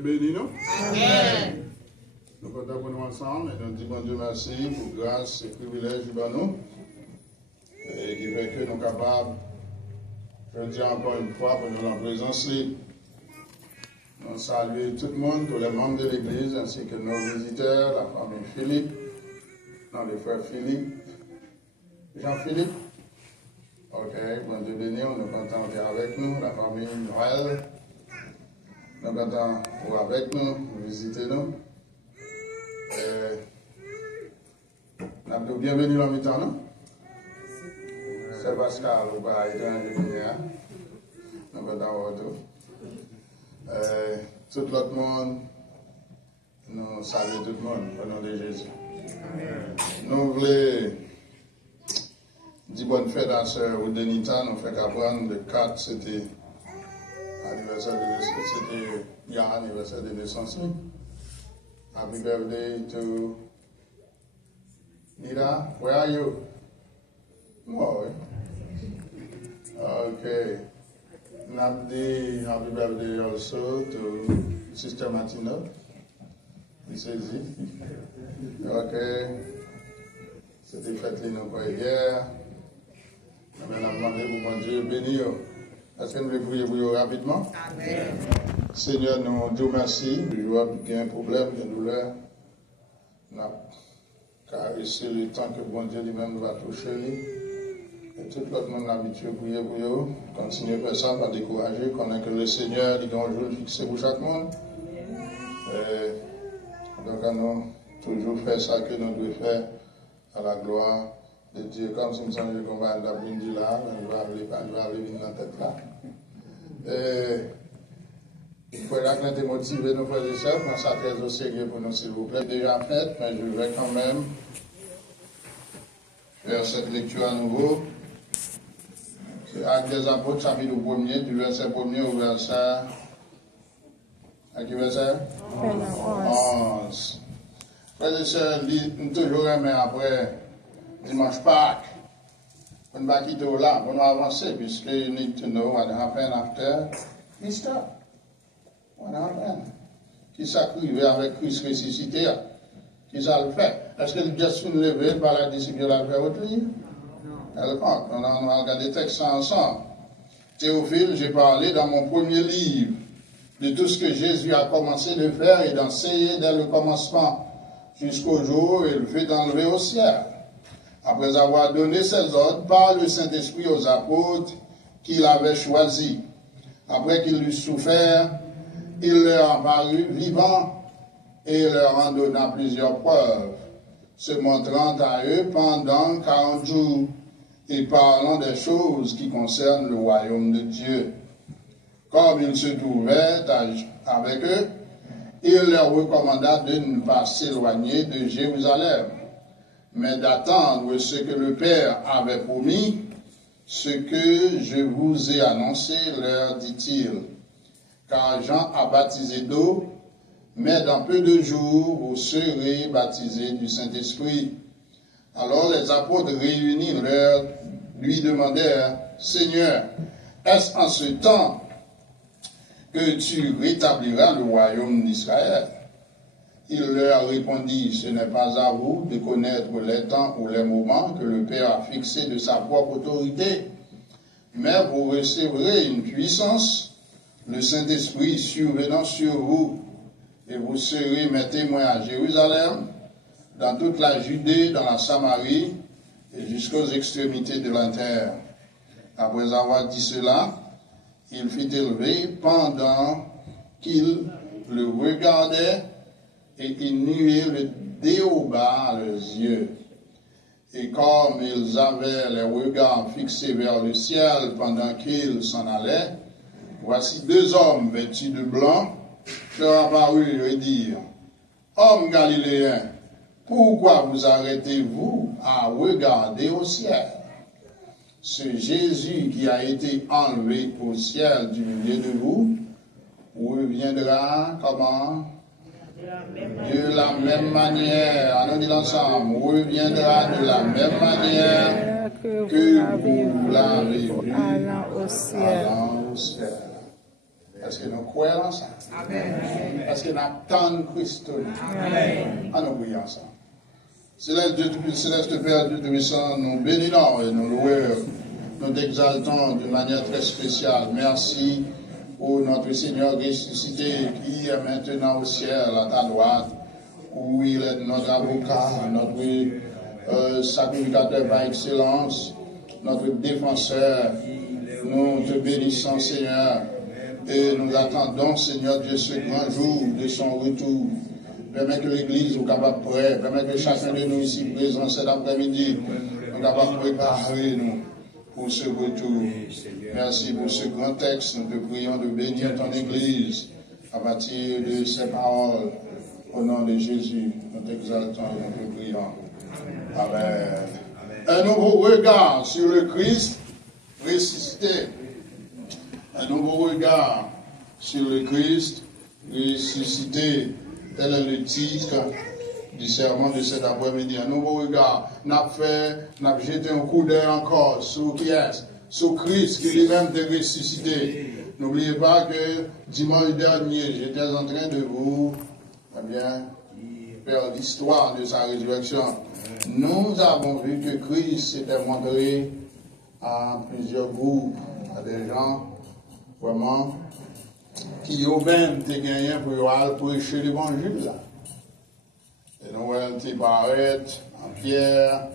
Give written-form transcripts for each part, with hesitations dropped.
Dieu bénit nous. Amen. Nous comptons pour nous ensemble et nous disons bon Dieu merci pour grâce et privilège de nous. Et qui fait que nous sommes capables, je le dis encore une fois, pour nous en présence. Nous saluons tout le monde, tous les membres de l'Église, ainsi que nos visiteurs, la famille Philippe, le frère Philippe, Jean-Philippe. Ok, bon Dieu béni, nous sommes contents d'être avec nous, la famille Noël. Nous sommes contents d'être avec nous, visiter nous. Nous avons bienvenue dans le mi-temps, non? C'est Pascal, ou pas, il est en lumière. Nous sommes contents de tout l'autre monde, nous saluons tout le monde au nom de Jésus. Nous voulons dire bonne fête à Sœur Oudenita, nous faisons qu'apprendre le 4, c'était l'anniversaire de naissance. Happy birthday to Nita. Where are you? Oh, okay. Happy birthday also to Sister Martina. This is it. Ok. C'était fête nous hier. Nous avons demandé pour mon Dieu bénir. Est-ce que nous voulons prier pour vous rapidement? Amen. Seigneur, nous disons merci. Je vois qu'il y a un problème de douleur. Car ici, le temps que bon Dieu lui-même va toucher. Et tout l'autre monde habitué à prier pour vous. Continuez à faire ça, pas décourager. Connaître que le Seigneur, il a un jour fixé pour chaque monde. Donc, nous toujours faire ça que nous devons faire à la gloire de Dieu. Comme si nous savions qu'on va aller là, on va aller dans la tête là. Il faut être motivé, nos frères et sœurs, dans ça très au sérieux pour nous, s'il vous plaît. Déjà fait, mais je vais quand même faire cette lecture à nouveau. C'est Actes des Apôtres, chapitre 1er, du verset 1er au verset. À quel verset? 11. Frères et sœurs, nous toujours aimé après dimanche Pâques. On ne va pas quitter là, on va avancer, puisque you need to know what happened after Easter. What happened? Qui s'accrive avec Christ ressuscité? Qui ça le fait? Est-ce que Jésus nous levé par la discipline de la faire autre livre? On a regardé le texte ensemble. Théophile, j'ai parlé dans mon premier livre de tout ce que Jésus a commencé de faire et d'enseigner dès le commencement jusqu'au jour où il fut enlevé au ciel. Après avoir donné ses ordres par le Saint-Esprit aux apôtres qu'il avait choisis. Après qu'il eut souffert, il leur apparut vivant et leur en donna plusieurs preuves, se montrant à eux pendant 40 jours et parlant des choses qui concernent le royaume de Dieu. Comme il se trouvait avec eux, il leur recommanda de ne pas s'éloigner de Jérusalem, mais d'attendre ce que le Père avait promis, ce que je vous ai annoncé, leur dit-il. Car Jean a baptisé d'eau, mais dans peu de jours, vous serez baptisés du Saint-Esprit. Alors les apôtres réunis lui demandèrent, Seigneur, est-ce en ce temps que tu rétabliras le royaume d'Israël? Il leur répondit, ce n'est pas à vous de connaître les temps ou les moments que le Père a fixés de sa propre autorité, mais vous recevrez une puissance, le Saint-Esprit survenant sur vous, et vous serez mes témoins à Jérusalem, dans toute la Judée, dans la Samarie, et jusqu'aux extrémités de la terre. Après avoir dit cela, il fut élevé pendant qu'il le regardait, et il nuait le déoba à leurs yeux. Et comme ils avaient les regards fixés vers le ciel pendant qu'ils s'en allaient, voici deux hommes vêtus de blanc leur apparurent et dirent, Hommes galiléens, pourquoi vous arrêtez-vous à regarder au ciel? Ce Jésus qui a été enlevé au ciel du milieu de vous, reviendra comment? De la même manière, allons dire ensemble, reviendra de la même manière que vous l'avez vu allant au ciel. Parce que nous croyons en ça. Parce que nous attendons Christ. En nous prions ça. Céleste Père, Dieu Tout-Puissant, nous bénissons et nous louons, nous t'exaltons d'une manière très spéciale. Merci pour notre Seigneur ressuscité qui est maintenant au ciel à ta droite, où il est notre avocat, notre sacrificateur par excellence, notre défenseur. Nous te bénissons, Seigneur, et nous attendons, Seigneur Dieu, ce grand jour de son retour. Permets que l'Église soit capable de prêt, permets que chacun de nous ici présents cet après-midi soit capable de préparer nous pour ce retour. Merci pour ce grand texte. Nous te prions de bénir ton Église à partir de ces paroles. Au nom de Jésus, nous t'exaltons et nous te prions. Amen. Un nouveau regard sur le Christ ressuscité. Un nouveau regard sur le Christ ressuscité. Tel est le titre du sermon de cet après-midi. Un nouveau regard. N'a jeté un coup d'œil encore sur qui est, sur Christ qui lui-même est ressuscité. N'oubliez pas que dimanche dernier, j'étais en train de vous faire l'histoire de sa résurrection. Nous avons vu que Christ s'était montré à plusieurs groupes, à des gens vraiment qui ont même été gagnés pour prêcher l'évangile. Et nous avons été paraître à Pierre,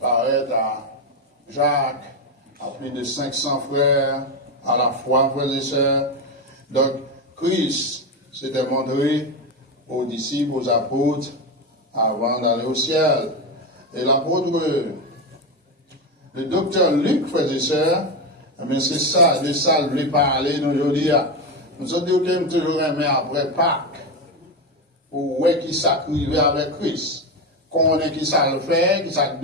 paraître à Jacques, à plus de 500 frères, à la fois, frères et sœurs. Donc, Christ s'était montré aux disciples, aux apôtres, avant d'aller au ciel. Et l'apôtre, le docteur Luc, frères et sœurs, mais c'est ça, de ça, je voulais parler aujourd'hui. Nous avons dit que nous toujours aimé après Pâques, pour voir qui s'accrive avec Christ. Qu'on est qui ça le fait, qui ça le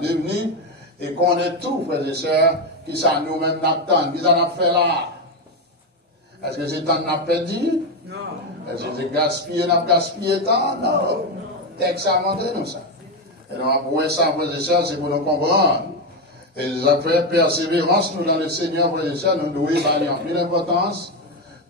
devenu, et qu'on est tout, frères et sœurs, qui ça nous-mêmes n'attendons, qui ça n'a fait là. Est-ce que c'est temps n'a perdu? Non. Est-ce que c'est gaspillé, n'a gaspillé temps? Non. Texte a montré nous ça. Et donc, après ça, frères et sœurs, c'est pour nous comprendre. Et ça fait persévérance, nous, dans le Seigneur, frères et sœurs, nous devons aller en pile importance.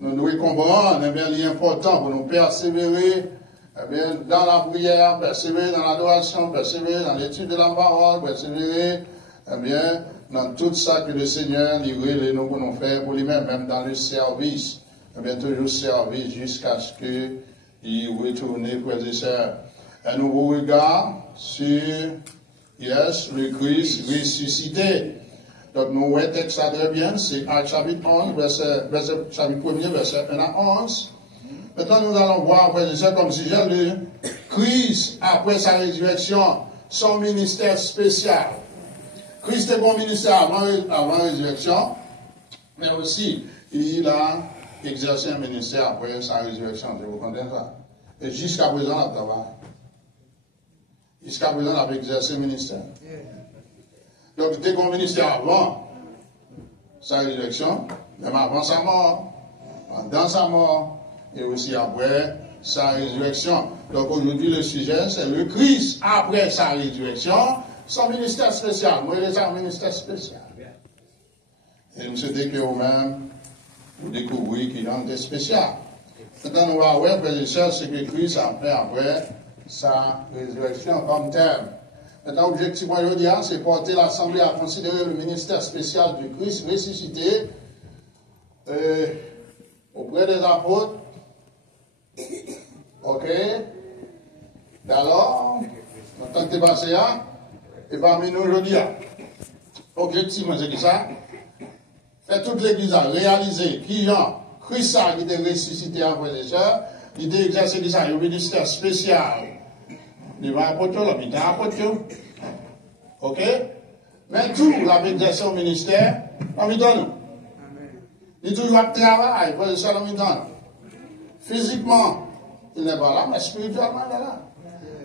Nous devons comprendre, eh bien, l'important pour nous persévérer, eh bien, dans la prière, persévérer dans l'adoration, persévérer dans l'étude de la parole, persévérer, eh bien, dans tout ça que le Seigneur livre nous pour nous faire pour lui-même, même dans le service, eh bien, toujours servir jusqu'à ce qu'il retourne, frères et sœurs. Un nouveau regard sur, le Christ ressuscité. Donc, nous voyons texte très bien, c'est Actes chapitre 11, chapitre 1er, verset 1 à 11. Maintenant, nous allons voir, frères et sœurs, comme sujet le Christ, après sa résurrection, son ministère spécial. Christ est bon ministère avant la résurrection, mais aussi, il a exercé un ministère après sa résurrection. Vous comprenez ça? Et jusqu'à présent, il a travaillé. Jusqu'à présent, il a exercé un ministère. Donc, il était un ministère avant sa résurrection, même avant sa mort, pendant sa mort, et aussi après sa résurrection. Donc, aujourd'hui, le sujet, c'est le Christ après sa résurrection, son ministère spécial. Moi, il est un ministère spécial. Et nous souhaitons que vous-même, vous découvrez qu'il est spécial. Maintenant, nous allons voir, frères et sœurs, ce que Christ a fait après sa résurrection comme thème. Maintenant, objectivement, aujourd'hui, c'est porter l'Assemblée à considérer le ministère spécial du Christ ressuscité auprès des apôtres. Ok? D'alors, en tant que passé là, et parmi nous aujourd'hui, objectivement, c'est ça. Fait toute l'Église à réaliser qui Christ a qui était ressuscité après les sœurs, il était exercé ça, un ministère spécial. Il va apporter l'hôpital, apporter. Ok? Mais tout, il a exercé au ministère, on lui donne. Il toujours à travail, pour le seul on lui donne. Physiquement, il n'est pas là, mais spirituellement, il est là.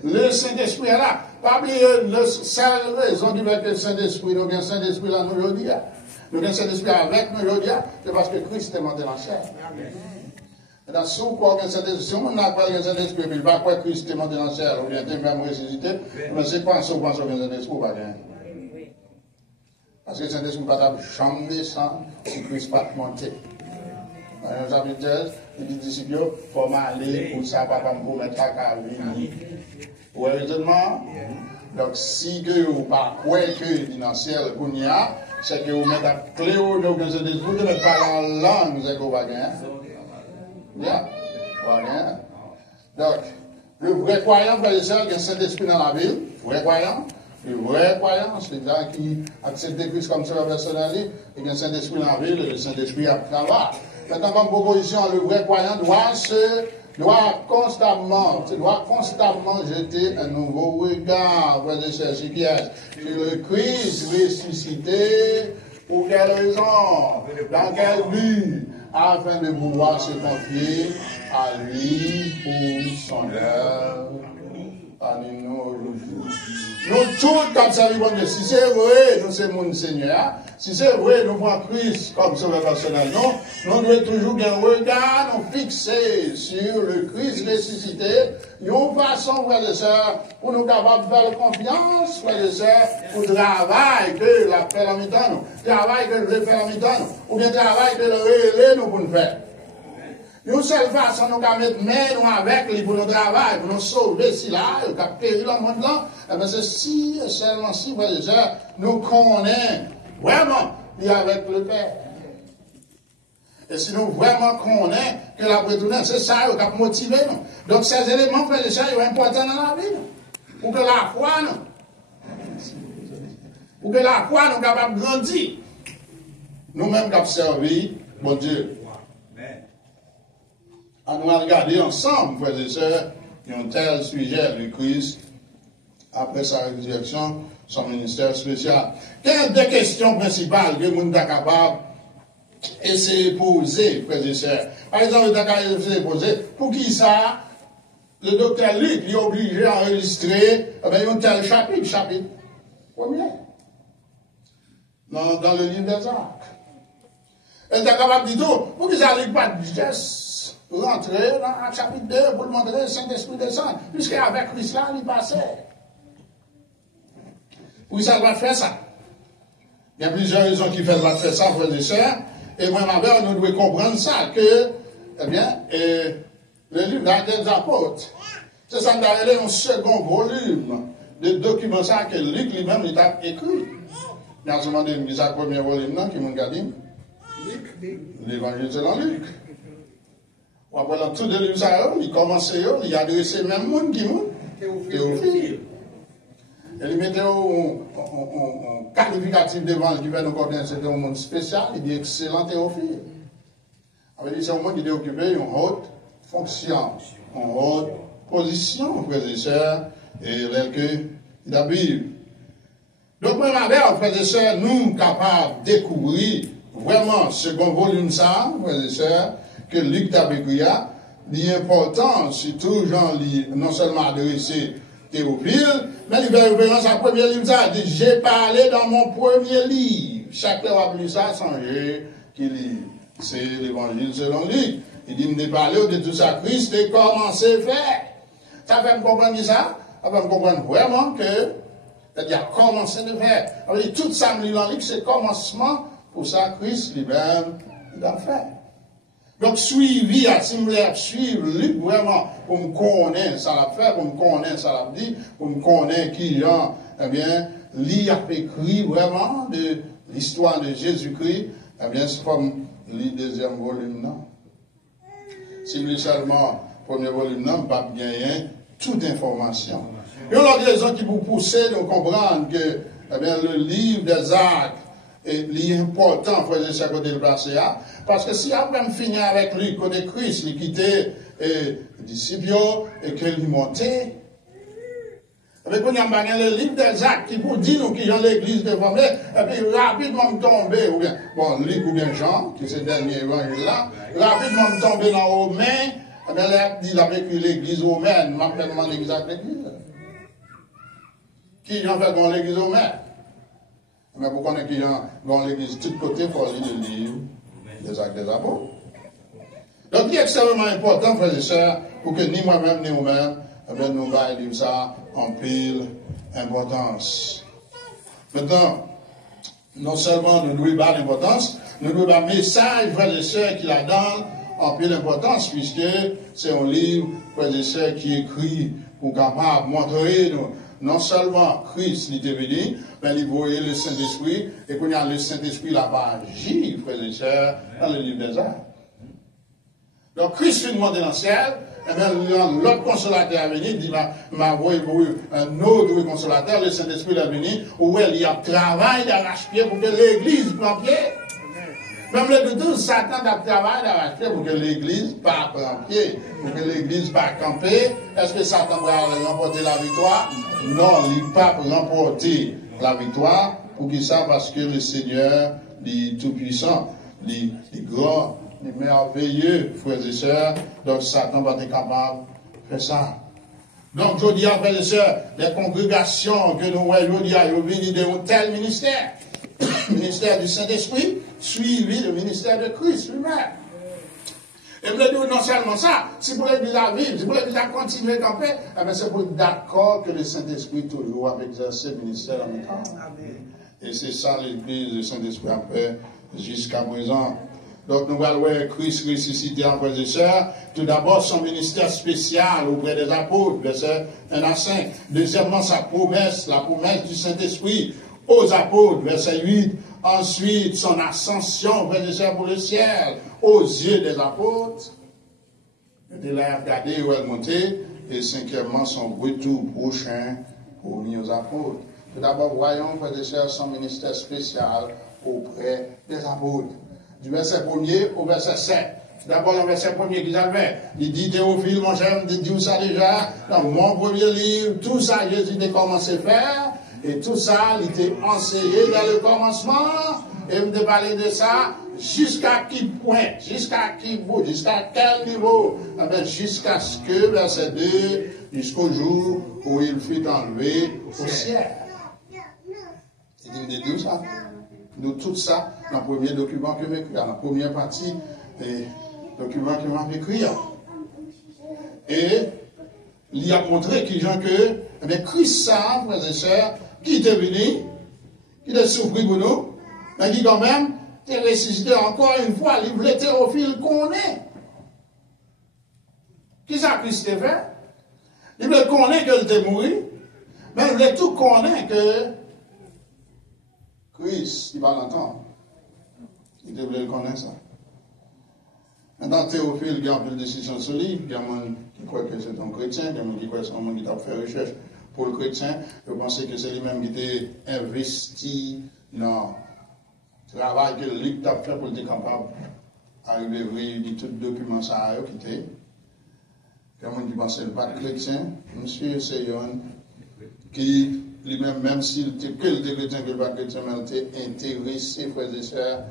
Le Saint-Esprit est là. Pas oublier la seule raison du fait que le Saint-Esprit, nous avons le Saint-Esprit là, nous aujourd'hui. Nous avons le Saint-Esprit avec nous aujourd'hui, c'est parce que Christ est monté dans la chair. Dans ce quoi si on n'a pas le Saint-Esprit, il ne va pas Christ est monté dans la chair, ou bien il même ressuscité, mais c'est pas ce qu'on pense au Saint-Esprit, pas bien. Parce que le Saint-Esprit ne va pas jamais descendre si Christ n'est pas monté. Dans le chapitre 13, il dit disciples, il faut m'aller pour ça, papa me promettre à venir. Vous voyez raisonnement? Donc, si que vous ne pas quoi que dans le ciel qu'on y a, c'est que vous mettez la clé au dos que c'est vous ne mettez pas en langue, c'est que vous va gagner. Bien, voilà. Donc, le vrai croyant, frère et sœur, il y a le Saint-Esprit dans la ville, vrai croyant. Le vrai croyant, c'est les gens qui acceptent Christ comme sauveur personnel, il y a le Saint-Esprit dans la ville, et le Saint-Esprit a travaillé. Maintenant, comme proposition, le vrai croyant doit constamment jeter un nouveau regard, frère et sœur, sur le Christ ressuscité. Pour quelle raison? Dans quel but? Afin de pouvoir se confier à lui pour son œuvre. Nous aujourd'hui. Nous tous, comme ça, si c'est vrai, nous sommes mon Seigneur. Si c'est vrai, nous voyons Christ comme sauveur personnel. Nous devons toujours un regard nous fixer sur le Christ ressuscité. Une façon, frères et sœurs, pour nous capables de faire confiance, frères et sœurs, pour le travail que la paix en mi-temps, travail que le fait en mi-temps, ou bien travail que le relais nous pour nous faire. Une seule façon, nous allons mettre main avec lui pour notre travail, pour nous sauver si là, il y a péri dans le monde là, c'est si et seulement si, frères et sœurs, nous connaissons vraiment lié avec le Père. Et si nous vraiment connaissons que la retourner, c'est ça qui a motivé nous. Donc ces éléments, frères et sœurs, ils sont importants dans la vie. Pour que la foi, pour que la foi nous capable de grandir. Nous-mêmes qui avons servi, bon Dieu. On va regarder ensemble, frères et sœurs, un tel sujet du Christ après sa résurrection, son ministère spécial. Quelles deux questions principales que nous sommes capables d'essayer de poser, frères et sœurs? Par exemple, nous sommes essayer de poser, pour qui ça, le docteur Luc est obligé d'enregistrer un tel chapitre premier, dans le livre des Actes. Elle est capable de dire tout, pour qui ça, Luc pas de vitesse? Rentrer dans le chapitre 2 pour le montrer le Saint-Esprit descend, puisqu'avec Christ là, il passait. Pour ça, il va faire ça. Il y a plusieurs raisons qui font faire ça, frères et sœurs. Et moi, ma mère, nous devons comprendre ça, que, eh bien, le livre des apôtres, c'est ça qui a révélé un second volume de documents ça que Luc lui-même il a écrit. Il y a seulement des premier volume qui m'ont gardé. L'évangile selon Luc. Après, dans tout le livre, il commençait, il adressait même monde qui monde, Théophile. Et il mettait un qualificatif devant qui fait nous connaître, c'était un monde spécial, il dit excellent Théophile. Il dit c'est un monde qui est occupé une haute fonction, une haute position, frères et sœurs, et tel que la Bible. Donc, moi, ma mère, frères et sœurs, nous sommes capables de découvrir vraiment ce second volume, ça, frères et sœurs, que Luc Tabéguia, l'importance, surtout, non seulement adressé Théophile, mais il fait référence à premier livre, ça dit, j'ai parlé dans mon premier livre. Chacun a lu ça, songez qu'il lit. C'est l'évangile selon Luc. Il dit, me parler de tout ça, Christ est commencé à faire. Ça fait me comprendre ça? Ça fait me comprendre vraiment que, il a commencé à faire. Alors, tout ça, me lit dans Luc, c'est commencement, pour ça, Christ lui-même, il a fait. Donc, suivi, si vous voulez suivre Luc vraiment, pour me connaître ça l'a fait, pour me connaître ça l'a dit, pour me connaître qui, eh bien, lui a écrit vraiment de l'histoire de Jésus-Christ, eh bien, c'est comme le deuxième volume, non. Si vous voulez seulement premier volume, non, pas bien toute information. Il y a une autre raison qui vous pousse à comprendre que, eh bien, le livre des Actes, est important, frère et sœurs, côté le placer, parce que si après me finir avec lui, côté Christ, il quittait les disciples et qu'il montait, avec on a le livre des Actes qui vous dit nous qui ont l'église devant et puis rapidement me tomber, ou bien, bon, Luc ou bien Jean, qui c'est le dernier évangile là, rapidement me tomber dans Romains, et bien là, il a vécu l'église romaine, m'a fait demander l'église avec l'église. Qui ont fait dans l'église romaine? Mais vous connaissez qu'il y a dans l'église de tous côtés pour lire le livre des Actes des Apôtres. Donc, il est extrêmement important, frères et sœurs, pour que ni moi-même, ni vous-même, nous baillons ça en pile importance. Maintenant, non seulement nous devons pas l'importance, nous devons un message, frères et sœurs, qu'il a dans en peu d'importance, puisque c'est un livre, frères et sœurs, qui écrit pour capable montrer nous, non seulement Christ il était venu, mais il voyait le Saint-Esprit, et qu'on a le Saint-Esprit là-bas agir, frères et sœurs, dans le livre des Actes. Donc Christ lui demandait dans le ciel, et bien l'autre consolateur est venu, il dit, m'a envoyé un autre consolateur, le Saint-Esprit est venu, où il y a travail d'arrache-pied pour que l'Église prenne pied. Même le tout, Satan a travaillé d'arrache-pied pour que l'Église pas prenne pied, pour que l'Église pas camper. Est-ce que Satan va remporter la victoire? Non, il ne va pas remporter la victoire. Pour qui ça? Parce que le Seigneur, il est tout-puissant, il est grand, il est merveilleux, frères et sœurs. Donc Satan va être capable de faire ça. Donc je dis, frères et sœurs, les congrégations que nous voyons, je dis, ils viennent d'un tel ministère. Le ministère du Saint-Esprit, suivi le ministère de Christ lui-même. Et vous dire non seulement ça, si vous voulez à vivre, si vous voulez à continuer à camper, c'est pour être d'accord que le Saint-Esprit toujours a exercé le ministère en même temps. Et c'est ça l'Église, le Saint-Esprit a fait jusqu'à présent. Donc nous allons voir Christ ressuscité en frères et sœurs. Tout d'abord son ministère spécial auprès des apôtres, verset 1 à 5. Deuxièmement sa promesse, la promesse du Saint-Esprit aux apôtres, verset 8. Ensuite, son ascension, frères et sœurs, pour le ciel, aux yeux des apôtres. Et là, regardez où elle montait. Et cinquièmement, son retour prochain pour venir aux apôtres. Tout d'abord, voyons, frères et sœurs, son ministère spécial auprès des apôtres. Du verset 1er au verset 7. D'abord, le verset 1er qu'ils avaient. Il dit, Théophile, mon cher, il dit ça déjà, dans mon premier livre, tout ça, Jésus a commencé à faire. Et tout ça, il était enseigné dès le commencement. Et vous devez parler de ça jusqu'à qui point, jusqu'à qui bout, jusqu'à quel niveau. Jusqu'à ce que, verset 2, jusqu'au jour où il fut enlevé au ciel. Il dit tout ça. Nous, tout ça, dans le premier document que j'ai écrit, dans la première partie des documents que j'ai écrit. Et il a montré qu'ils ont que, Christ, ça, frères et sœurs, qui était venu, qui a souffert pour nous, mais qui quand même est ressuscité encore une fois, il voulait Théophile qu'on est. Qui ça Christ a fait? Il voulait qu'on ait qu'il était mort, mais il voulait tout qu'on ait que Christ, il va l'entendre. Il devait connaître ça. Maintenant, Théophile, il y a un peu de décision sur lui, il y a un monde qui croit que c'est un chrétien, il y a un monde qui croit que c'est un monde qui a fait recherche. Pour le chrétien, je pensais que c'est lui-même qui était investi dans le travail que Luc a fait pour être capable d'arriver à réunir tous les documents qui étaient. Quelqu'un qui pensait pas de chrétien, monsieur Seyon, qui lui-même, même s'il était que le chrétien, que le pas chrétien, mais il était intéressé, frères et sœurs,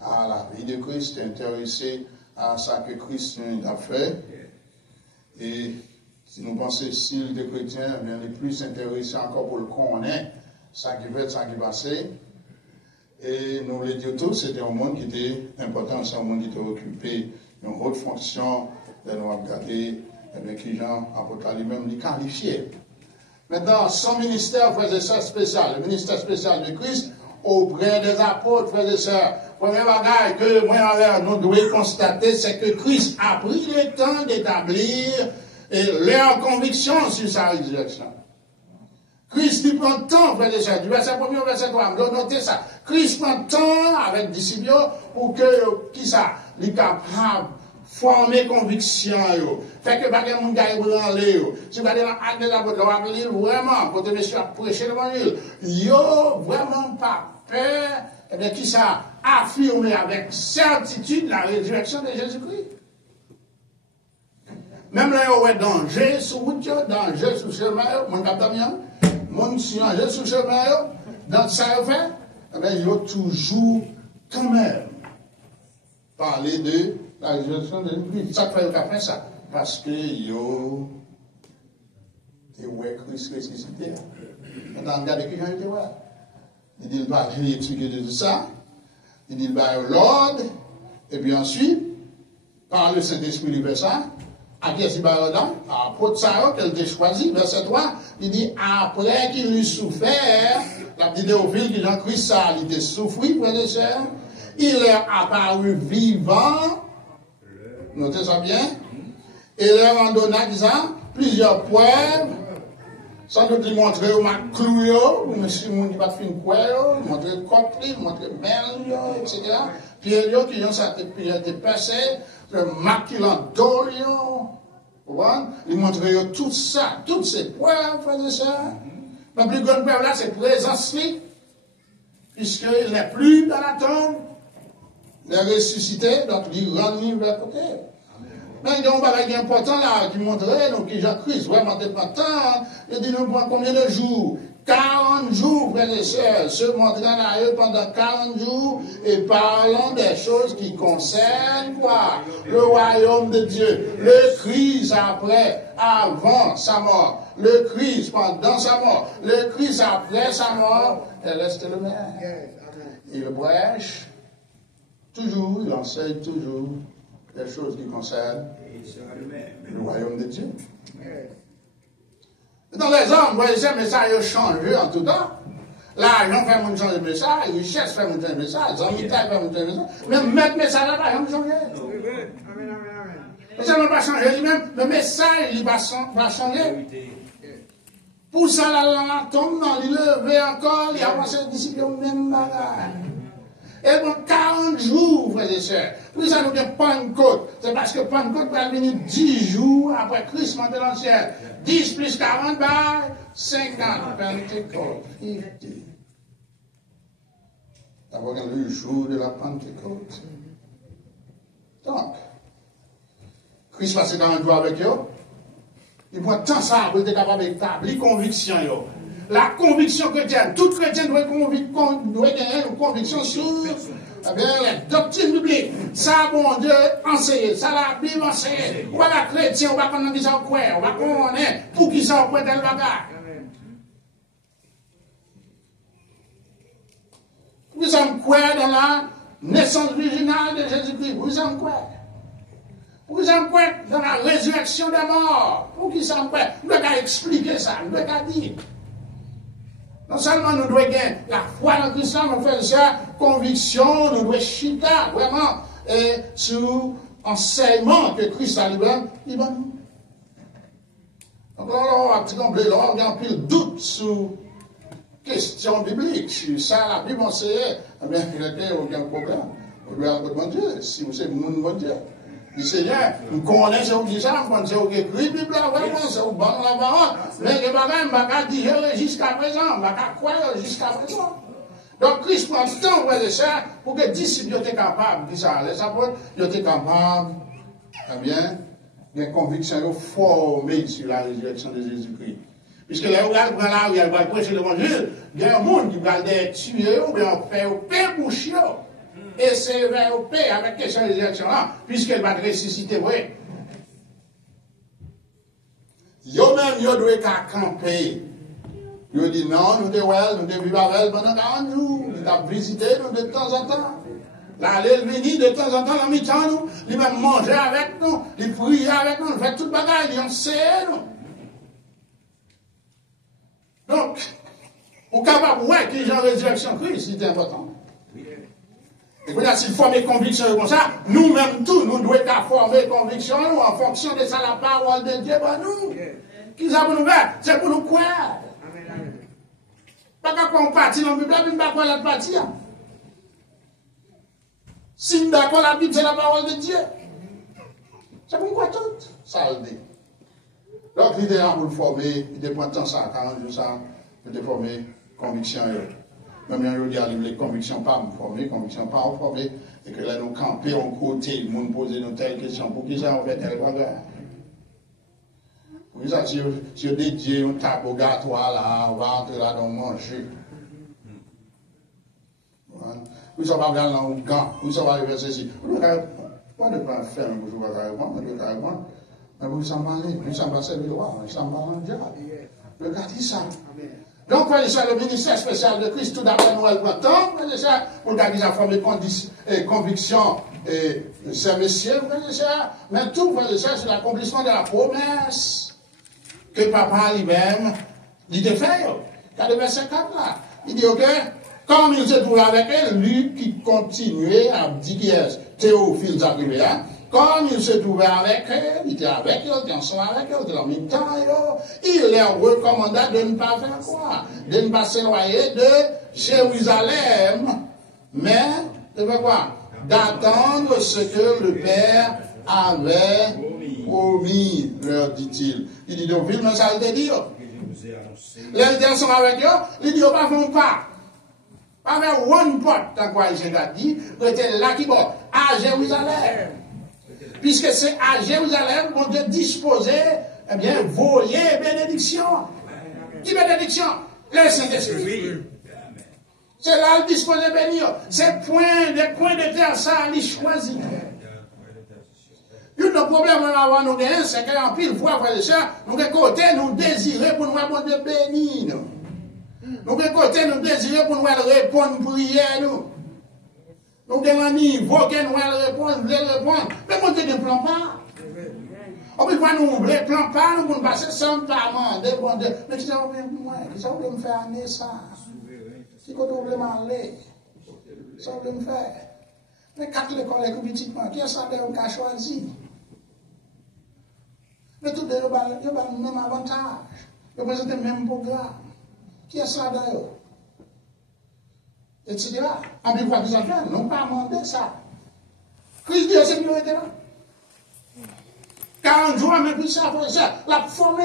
à la vie de Christ, intéressé à ça que Christ a fait. Et si nous pensons s'il était chrétien, eh bien, il est plus intéressé encore pour le connaître, ça qui fait, ça qui passait. Et nous le dire tous, c'était un monde qui était important, c'est un monde qui était occupé d'une haute fonction, de nous regarder, et bien, qui Jean apôtre lui-même les qualifiait. Maintenant, son ministère, frères et sœurs, spécial, le ministère spécial de Christ, auprès des apôtres, frères et sœurs. Premier bagage que moi, nous devons constater, c'est que Christ a pris le temps d'établir leur conviction sur sa résurrection. Christ, il prend le temps, frères et sœurs, du verset 1er au verset 3, notez ça. Christ prend le temps avec disciples pour que, qui ça, il est capable former conviction, fait que pas de monde qui branler, si vous allez dans l'acte des apôtres, vous allez vraiment, quand monsieur a prêché l'évangile, yo vraiment pas peur, et bien qui ça, affirmer avec certitude la résurrection de Jésus-Christ. Même là, il y a danger sur route, danger sur chemin, mon capitaine, mon danger sur chemin, dans ça, fait, eh bien, il y a toujours, quand même, parler de la résurrection de Jésus-Christ. Ça fait le ça. Parce que yo, t'es ouais Christ ressuscité. Maintenant, regardez qui j'en étais ouais. Il dit, il va expliquer de tout ça. Il dit, il va l'ordre. Et puis ensuite, par le Saint-Esprit, il fait ça. À qui est-ce qu'il va là-dedans? À l'apôtre Sarah, qu'elle t'a choisi, verset 3. Il dit, après qu'il eut souffert, la petite Théophile qui Jean-Christ ça, il était souffert, frère et sœurs. Il est apparu vivant. Notez ça bien. Et leur en donna, disant, plusieurs preuves. Sans doute, ils montraient au clou, ou monsieur, mon dit pas fin quoi, montrer le côté, montrer belle, etc. Puis, il y a qui ont ça, puis, été passé, le maquillant d'or, ils montraient tout ça, toutes ces preuves, frères et sœurs. La plus grande preuve là, c'est présence-là, puisqu'il n'est plus dans la tombe, il est ressuscité, donc il rentre vers côté. Mais il y a un bagage important là qui montrait, donc Jean-Christ, vraiment important. Il dit, nous prenons combien de jours? 40 jours, frères et sœurs, se montrant à eux pendant 40 jours et parlant des choses qui concernent quoi? Le royaume de Dieu. Le Christ après, avant sa mort. Le Christ pendant sa mort. Le Christ après sa mort. Et reste le même. Il prêche toujours, il enseigne toujours des choses qui concernent le royaume de Dieu. Dans les hommes, vous voyez, ces messages ont changé en tout temps. L'argent fait mon changer de message, la richesse fait mon changer de message, les amitiés fait mon changer de message. Mais mettre message là, pas changer. Ça ne va pas changer lui-même, le message, il va changer. Pour ça, là, tombe dans il levé encore, il avance les disciples au même bagage. Et bon, 40 jours, frères et sœurs. Puis ça nous dit Pentecôte. C'est parce que Pentecôte va venir 10 jours après Christ monté dans le ciel. 10 plus 40, 50. Pentecôte. 50. D'abord, le jour de la Pentecôte. Donc, Christ passe 40 jours avec eux. Il prend tant ça pour être capable d'établir conviction. La conviction chrétienne, tout chrétien doit gagner une conviction sur la doctrine biblique. Ça, bon Dieu, enseigné. Ça, la Bible enseigne. Ou la chrétien, on va connaître qui ça quoi. On va connaître pour qui ça quoi tel bagage. Vous sommes quoi dans la naissance virginale de Jésus-Christ? Vous sommes quoi? Vous sommes quoi dans la résurrection des morts? Pour qui sommes quoi? Nous devons expliquer ça. Nous devons dire. Non seulement nous devons gagner la foi dans Christ, nous faisons ça, conviction, nous devons chita, vraiment, sur enseignement que Christ a lui-même, il va nous. Donc là, on a tremblé, là, on a un peu de doute sur question biblique, sur ça, la Bible enseignait, eh bien, il n'y a aucun problème. On doit aller bon Dieu, si vous savez, mon bon Dieu. Le Seigneur, nous connaissons qui ça, nous connaissons qui écrit la Bible, vraiment, c'est au bon la parole. Mais les bagages, je ne vais pas dire jusqu'à présent, je ne vais pas croire jusqu'à présent. Donc, Christ prend le temps, frères et sœurs, pour que les disciples soient capables, qui ça, les apôtres, soient capables, eh bien, des convictions formées sur la résurrection de Jésus-Christ. Puisque les gens qui prennent là, ils vont prêcher l'évangile, il y a un monde qui va les tuer, ou bien faire au pain pour chier. Et c'est vers au paix avec question de résurrection-là, puisqu'elle va ressusciter, oui. Yo même, yo doit camper. Yo dit non, nous devons vivre avec elle pendant 40 jours. Nous devons visiter nous de temps en temps. Là, elle venir de temps en temps, la mi-temps, nous. Il va manger avec nous, il prier avec nous, il fait tout le bagage, il enseigne nous. Donc, pour capable, ouais, que j'ai résurrection Christ, c'est important. Et voilà, s'il forme des convictions comme ça, nous-mêmes tous, nous devons former des convictions en fonction de ça, la parole de Dieu pour nous. Qui ça pour nous faire? C'est pour nous croire. Pas qu'on partit dans la Bible, mais pas qu'on la partie. Si nous d'accord la Bible, c'est la parole de Dieu. C'est pour nous croire tout. Ça le dit. Donc l'idée pour le former, il dépend de temps ça, 40 jours ça, pour te former conviction. Même si je dis les convictions pas me former, convictions pas me former, et que là nous camper en côté, le monde poser nos telles questions, pour qui ça on fait tel bagage? Pour qui ça, si on dédie un table gâtois là, on va entrer là dans manger. Où ça va regarder dans un gant, où ça va arriver ceci. Pourquoi ne pas faire un bourgeois carrément, mais carrément, mais vous s'en parlez, vous s'en passez le roi, vous s'en parlez en diable. Regardez ça. Donc, le ministère spécial de Christ, tout d'abord, nous allons prendre, pour qu'ils aient formé conviction, et ces messieurs, mais tout, c'est l'accomplissement de la promesse que papa lui-même, il te fait. Quand le verset 4 là, il dit, ok, comme il se trouve avec elle, lui qui continuait à dire qui est Théophile arrivé là, Comme il se trouvait avec eux, il était avec eux, il était ensemble avec eux, il était en même temps, il leur recommanda de ne pas faire quoi? De ne pas s'éloigner de Jérusalem, mais de faire quoi? D'attendre ce que le Père avait promis, leur dit-il. Il dit, donc, ville, mais ça le dit. Les gens sont avec eux, ils disent, pas font pas. Pas faire one pot, tant quoi j'ai dit, était là qui va à Jérusalem. Puisque c'est à Jérusalem qu'on doit disposer, eh bien, voyer bénédiction. Qui bénédiction? Le Saint-Esprit. C'est là le disposer bénir. C'est des coins de terre, ça, il choisit. Le problème avant nous, c'est qu'en pile fois, frère et sœur, nous de côté, nous désirons pour nous avoir de bénir. Nous de côté, nous désirons pour nous répondre prière, nous. Nous avons niveau que nous allons répondre. Mais mon Dieu ne plan pas. On peut pas nous ne plan pas, nous pouvons passer sans pas demander, bon Dieu. Mais qui ça veut me faire amener ça? Qui vous voulez m'aller? Ça veut me faire. Mais quand l'école est politiquement, qui est ça qu'on a choisi? Mais tout le monde a le même avantage. Ils présentent le même programme. Qui est ça d'ailleurs? Etc. En plus, quoi qu'ils ont fait, non pas demandé ça. Christ dit, c'est mieux était là. 40 jours, mais puis ça, la former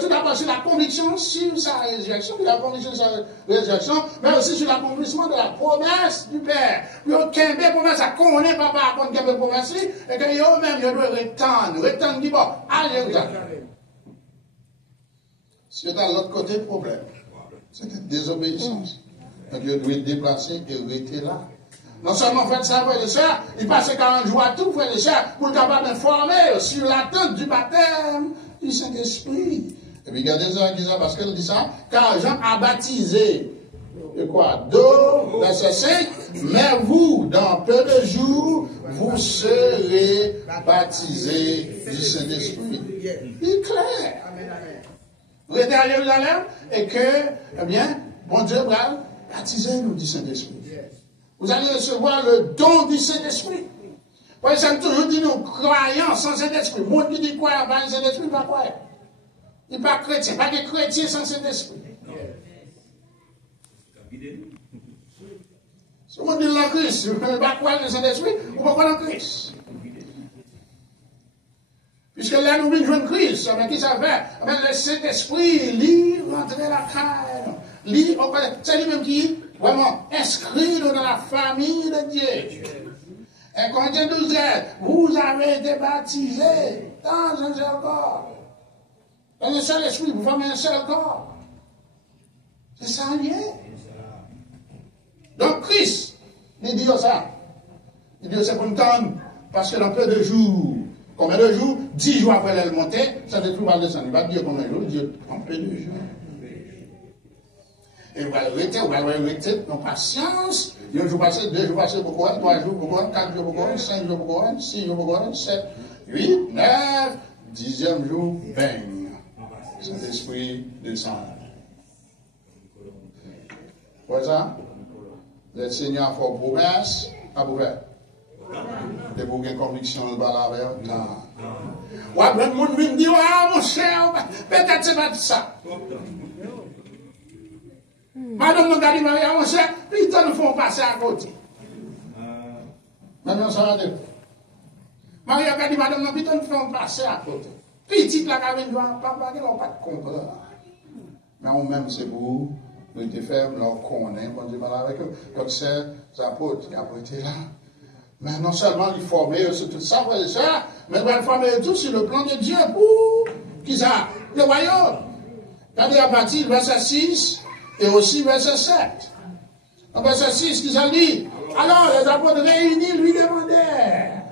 tout d'abord sur la conviction sur sa résurrection, puis la conviction sur sa résurrection, mais aussi sur l'accomplissement de la promesse du Père. Puis aucun des promesses, ça connaît papa à contre quelle promesse, et que eux-mêmes, ils doivent retendre dit bon, à Jérusalem. C'est à l'autre côté le problème. C'était désobéissance. Donc, il doit être déplacé et rester là. Non seulement fait ça, frère et sœurs, il passe 40 jours à tout, frère et sœurs, pour être capable d'informer sur l'attente du baptême du Saint-Esprit. Et puis, regardez ça, parce qu'elle dit ça, car Jean a baptisé, de quoi? D'eau, verset 5, mais vous, dans peu de jours, vous serez baptisés du Saint-Esprit. Il est clair. Vous êtes à Jérusalem, et que, eh bien, bon Dieu, bravo, baptisez-nous du Saint-Esprit. Vous allez recevoir le don du Saint-Esprit. Pour ça, toujours dit nous, croyants sans Saint-Esprit. Moi qui dis croyant par le Saint-Esprit, il n'est pas croyant. Il n'est pas chrétien. Pas de chrétien sans Saint-Esprit. Si on dit le Christ, vous ne pas croire le Saint-Esprit, vous ne pas croire le Christ. Puisque là, nous venons de Christ, mais qui ça fait? Le Saint-Esprit, lui, rentrer la caille. C'est lui-même qui vraiment inscrit dans la famille de Dieu. Et quand Dieu nous dit, vous avez été baptisés dans un seul corps. Dans un seul esprit, vous formez un seul corps. C'est ça lié. Donc Christ, il dit ça. Il dit c'est pour nous tendre, parce que dans peu de jours, combien de jours? 10 jours après la montée, ça ne trouve pas descendre. Il va dire combien de jours? Il dit en peu de jours. Et vous allez arrêter, non patience. Un jour passé, 2 jours passés, beaucoup, 3 jours, beaucoup, 4 jours, beaucoup, 5 jours, beaucoup, 6 jours, beaucoup, 7, 8, 9, 10e jour, bang. Saint-Esprit descend. Quoi ça? Le Seigneur fait promesse, à vous faire. De vous avoir conviction de la verre. Ouais, le monde me dit, ah, mon cher, peut-être c'est pas ça. Madame nous dit, Maria, mon cher, putain, nous font passer à côté. Maintenant, ça va de Maria a dit, madame, nous putain, nous font passer à côté. Petite la cabine, papa, qui n'a pas de comprendre. Mais on même, c'est pour nous étions fermes, on connaît, on dit, avec eux. Donc, c'est les apôtres qui ont été là. Mais non seulement ils formaient sur tout ça, frère et sœur, mais ils vont former tout sur le plan de Dieu pour qui ça? Le royaume. Regardez à partir du verset 6 et aussi verset 7. Dans verset 6, qui ça dit? Alors les apôtres réunis lui demandèrent.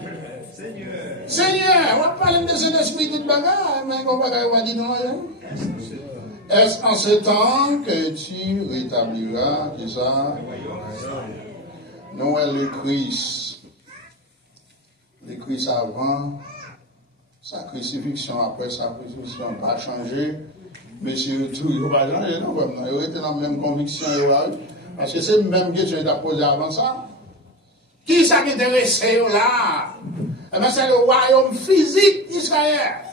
Seigneur, on va parler de cet esprit de bagarre, mais on va dire non. Est-ce en ce temps que tu rétabliras, qui ça? Noël le Christ. Le Christ avant, sa crucifixion, après sa crucifixion, n'a pas changé. Mais c'est tout, il n'a pas changé, non, vraiment. Il était dans la même conviction, parce que c'est le même question qu'il a posé avant ça. Qui s'est intéressé là? Eh bien, c'est le royaume physique d'Israël.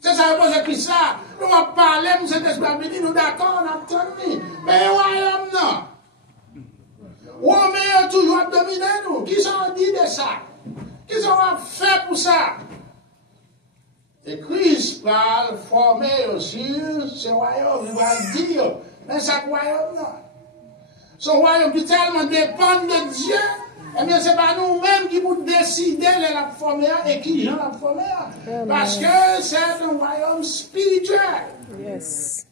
C'est ça, moi, j'écris ça. Nous allons parler, M. Saint-Esprit, nous d'accord, on a entendu. Mais le royaume, non. Romain a toujours dominé nous. Qui s'en dit de ça? Qui s'en a fait pour ça? Et Christ va former aussi ce royaume. Il va dire, mais ce royaume, non. Son royaume qui tellement dépend de Dieu, eh bien, c'est pas nous-mêmes qui pouvons décider de la former et qui j'en la former. Parce que c'est un royaume spirituel. Yes.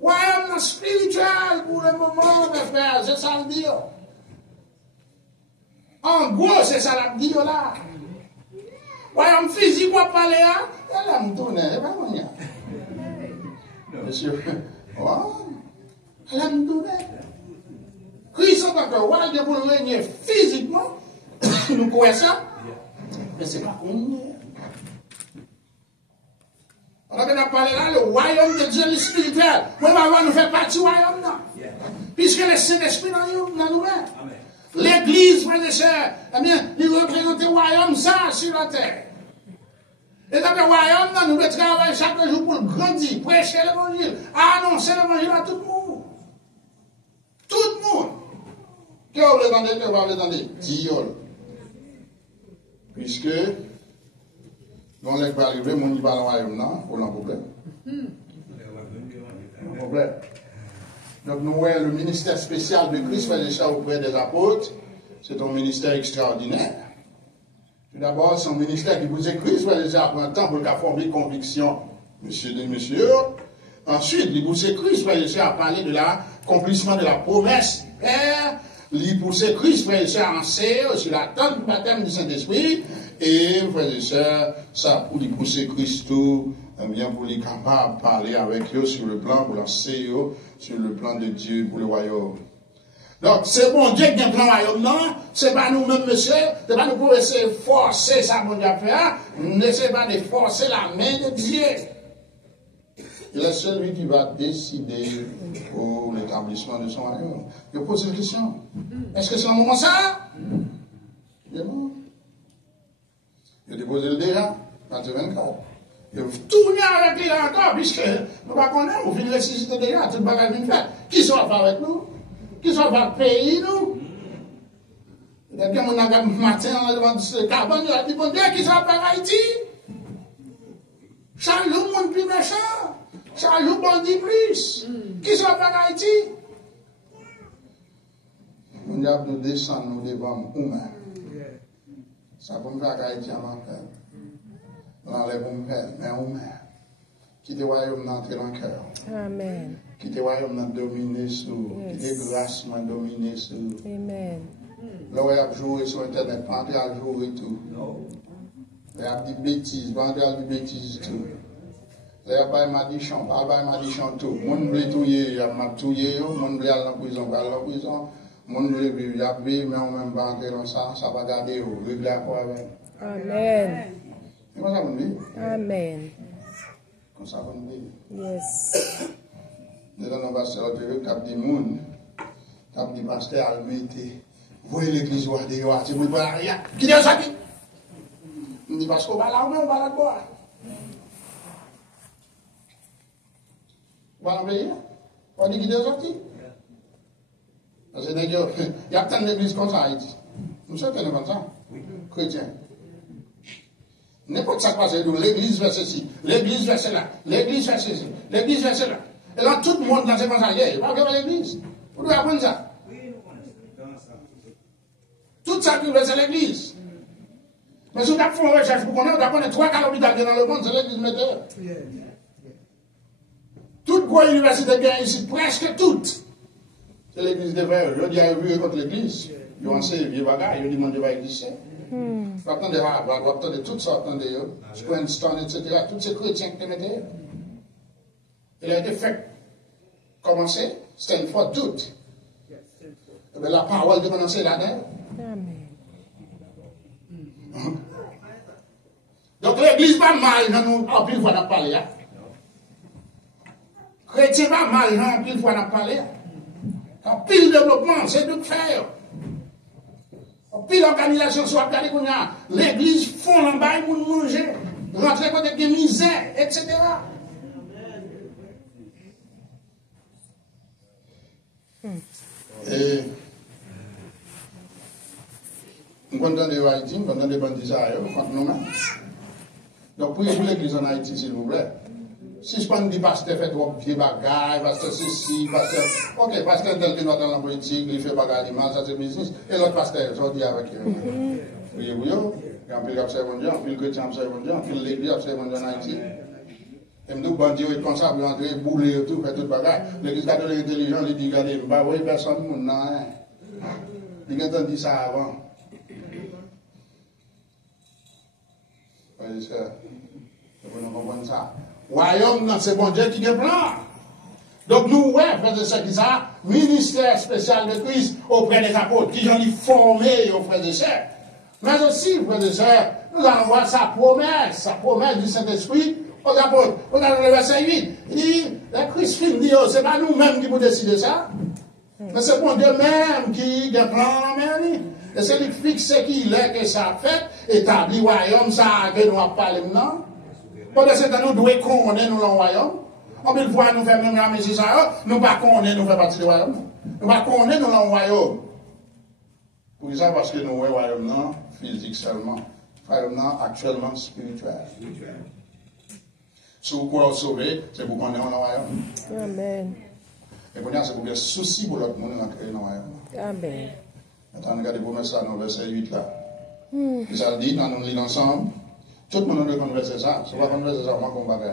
Royaume spirituel pour le moment, mes frères, c'est ça le dire. En gros, c'est ça la dire là. Royaume physique, on parle là, elle me tourne, elle va venir. Monsieur, elle me tourne. Christ en tant que roi, il pour régner physiquement, nous connaissons ça, mais ce n'est pas qu'on y est. Alors qu'on a parlé là, le royaume de Dieu, le spirituel. Moi, nous faire partie du royaume là. Puisque le Saint-Esprit dans nous-mêmes. L'église, frères et sœurs, eh bien, il représente le royaume ça sur la terre. Et dans le royaume, là, nous devons travailler chaque jour pour grandir, prêcher l'évangile, annoncer l'évangile à tout le monde. Tout le monde. Que vous voulez entendre? Diol. Puisque, quand les va arriver, mon va dans le royaume, non, pour un problème. Un problème. Donc, nous voyons le ministère spécial de Christ, frères et sœurs, auprès des apôtres. C'est un ministère extraordinaire. Tout d'abord, c'est un ministère qui vous écrit, frères et sœurs, après un temps pour former conviction, monsieur et monsieur. Ensuite, il vous écrit, frères et sœurs, à parler de l'accomplissement de la promesse du Père. Il pousse Christ, frères et sœurs, en serre sur la tente du baptême du Saint-Esprit. Et, frères et sœurs, ça pour lui pousser Christ tout, bien pour les capables de parler avec eux sur le plan, pour lancer eux sur le plan de Dieu pour le royaume. Donc, c'est bon Dieu qui a un plan royaume, non? C'est pas nous-mêmes, monsieur. C'est pas nous pour essayer de forcer ça, mon Dieu, à faire. N'essayez pas de forcer la main de Dieu. Il est celui qui va décider pour l'établissement de son royaume. Je pose une question. Est-ce que c'est un moment ça? Bien. Je dépose le déjà, Matthieu 24. Je vais tourner avec lui là encore, puisque nous ne connaissons pas, nous finissons ressusciter déjà, tout le bagage vient faire. Qui sera pas avec nous? Qui sera pas payer nous? Quelqu'un mon a matin devant ce carbone, il a dit, bon Dieu, qui sera pas Haïti? Chaque jour, monde plus méchant. Chaque jour, bon dit plus. Qui sera pas Haïti? On a nous descendre nous devant nous-mêmes. Ça pour me faire Haïti à ma frère. On enlève mon père, mais nous-mêmes. Quitte le royaume d'entrer dans le cœur. Amen. Quitte le royaume d'en dominer sur. Quitte le grâce d'en dominer sur. Amen. Là où il a joué sur Internet, pas entrer à jouer tout. Il a dit bêtises, pas entrer à dire bêtises tout. Là, il m'a dit chant, pas m'a dit chant tout. Mon blé touillé, il m'a touillé, mon blé à la prison, pas à la prison. Mon blé, il a vu, mais on ne même pas entrer dans ça, ça va garder, régler à quoi avec. Amen. C'est comme ça qu'on dit. Amen. Comme ça qu'on dit. Yes. Nous avons un pasteur qui a dit moun, qui a dit pasteur Almété, voyez l'église où il y a des gens qui disent ça. Il dit parce qu'on va là, on va là boire. On va l'envoyer. On dit qu'il est sorti. Parce que il y a tant d'églises comme ça, Haïti. Nous sommes comme ça, chrétiens. N'importe quoi, c'est l'église fait ceci, l'église fait cela, l'église fait ceci, l'église fait cela. Et là, tout le monde dans ces pensées, il va faire l'église. Vous devez apprendre ça. Tout ça qui veut, c'est l'église. Mais si vous avez fait une recherche pour connaître, vous apprenez 3 cas d'hôpital dans le monde, c'est l'église météo. Toute grande université bien ici, presque toutes, c'est l'église des frères. Je dis à eux contre l'église. Ils ont enseigné les bagages, ils demandent de pas exister. Vous attendez Harvard, vous attendez toutes sortes, attendez Princeton, etc. Tous ces chrétiens qui mettaient. Il a été fait commencer, Stanford, tout. Et bien, la parole de commencer là-dedans. Amen. Donc l'église va mal, nous, en pile fois, on a parlé. Chrétien va mal, en pile fois, on a parlé. En pile développement, c'est de faire. puis l'organisation soit regardée qu'on a. L'église font l'embaille pour manger. Rentrer côté de misère, etc. Et nous entendons Haïti, nous entendons des bandits contre nous-mêmes. Donc, pour l'église en Haïti, s'il vous plaît. Si je ne dis pas que fait trop pied bagaille, pasteur ceci, pasteur. Ok, pasteur tel qui doit dans la politique, il fait bagaille, ça c'est business. Et l'autre pasteur, je dis avec eux. Oui, oui, il y a un peu d'observation, un peu de chrétien observation, un peu de l'église observation en Haïti. Et nous, bandits responsables, entrer, bouler, tout, faire tout bagaille. L'église catholique intelligent, il dit, regardez, bah oui, personne, non. Il a entendu ça avant. Oui, c'est. Vous comprenez ça? Royaume, c'est bon Dieu qui est plan. Donc nous, ouais, frères et sœurs, qui ça, ministère spécial de Christ auprès des apôtres, qui ont formé aux frères et sœurs. Mais aussi, frères et sœurs, nous allons voir sa promesse du Saint-Esprit aux apôtres. Regardez le verset 8. Il dit, la Christ dit, oh, c'est pas nous-mêmes qui vous décider ça. Mais c'est bon Dieu même qui a un plan en main. Et c'est lui qui fixe qui est que ça fait, établi royaume, ça que nous avons parlé maintenant. Pendant ce temps, nous devons connaître nous le royaume. On peut le voir, nous faire même la mission, nous ne pas connaître, nous faire partie du royaume. Nous ne pas connaître nous le royaume. Pour ça, parce que nous voyons le royaume non physique seulement. Le royaume non actuellement spirituel. Si vous croyez sauver, c'est pour connaître le royaume. Amen. Et pour nous, c'est pour bien souci pour l'autre monde dans le royaume. Amen. Maintenant, regardez pour ça dans le verset 8 là. Et ça dit, nous lisons ensemble. Tout le monde doit converser ça. Si on va converser ça, on va combattre.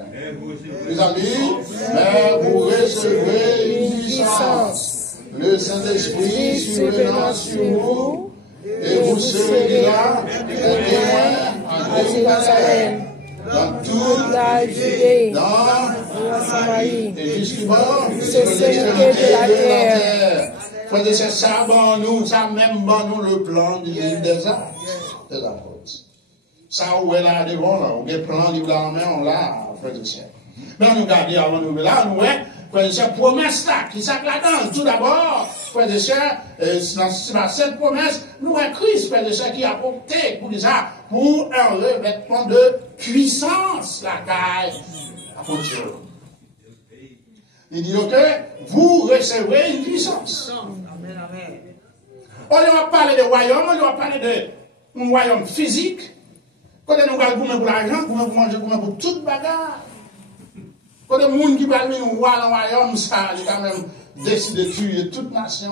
Les amis, mais vous recevrez une puissance. Le Saint-Esprit survenant sur vous, et vous serez là, témoins à Jérusalem, dans toute la Judée, dans la Samarie, et jusqu'à l'extrémité de la terre. Frères et sœurs, ça bon nous, ça même bon nous le plan du livre des actes, des apôtres. Ça, où est là devant, là, où est le plan livre là en main, on l'a, frères et sœurs. Mais on nous garde avant nous, là, nous, frères et sœurs, promesse là, qui s'appelle là-dedans. Tout d'abord, frères et sœurs, dans cette promesse, nous avons Christ, frères et sœurs, qui a porté pour ça, pour un revêtement de puissance, la caille, apôtre. Il dit, ok, vous recevrez une puissance. Amen, amen. On va parler de royaume, on va parler de royaume physique. Quand nous allons pour l'argent, pour manger, pour toute bagarre. Quand les gens qui parlent nous voir dans le royaume, ça, il a quand même décidé de tuer toute nation.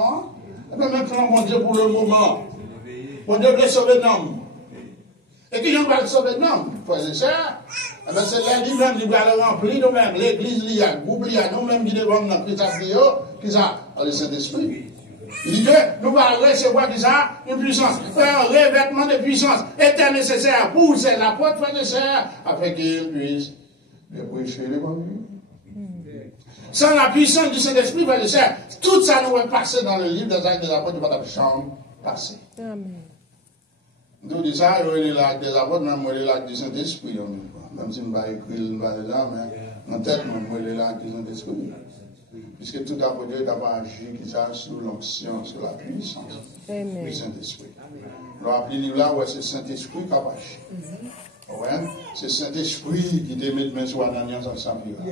Et puis maintenant, mon Dieu, pour le moment, mon Dieu veut sauver l'homme. Et qui on va sauver l'homme, frères et sœurs? Eh bien, c'est lundi même, il va le remplir nous-mêmes. L'église, il y a, groupe, il y a nous-mêmes qui devons dans Christ qui ça? Le Saint-Esprit. Il dit que nous allons recevoir ça, une puissance, un revêtement de puissance était nécessaire pour ces apôtres, frères et sœurs, afin qu'ils puissent prêcher l'évangile. Sans la puissance du Saint-Esprit, frères et sœurs, tout ça nous est passé dans le livre des actes des apôtres, de la chambre passée. Amen. Nous disons ça, il y a l'acte des apôtres, même l'acte du Saint-Esprit. Même si je ne vais pas écrire le gens, mais en tête, il y a l'acte du Saint-Esprit. Puisque tout apôtre n'a pas agi qui ça sous l'onction, sous la puissance du Saint-Esprit. On va appeler le livre là où c'est le Saint-Esprit qui a agi. Ouais, c'est le Saint-Esprit qui te met main sur Ananias en Saphira.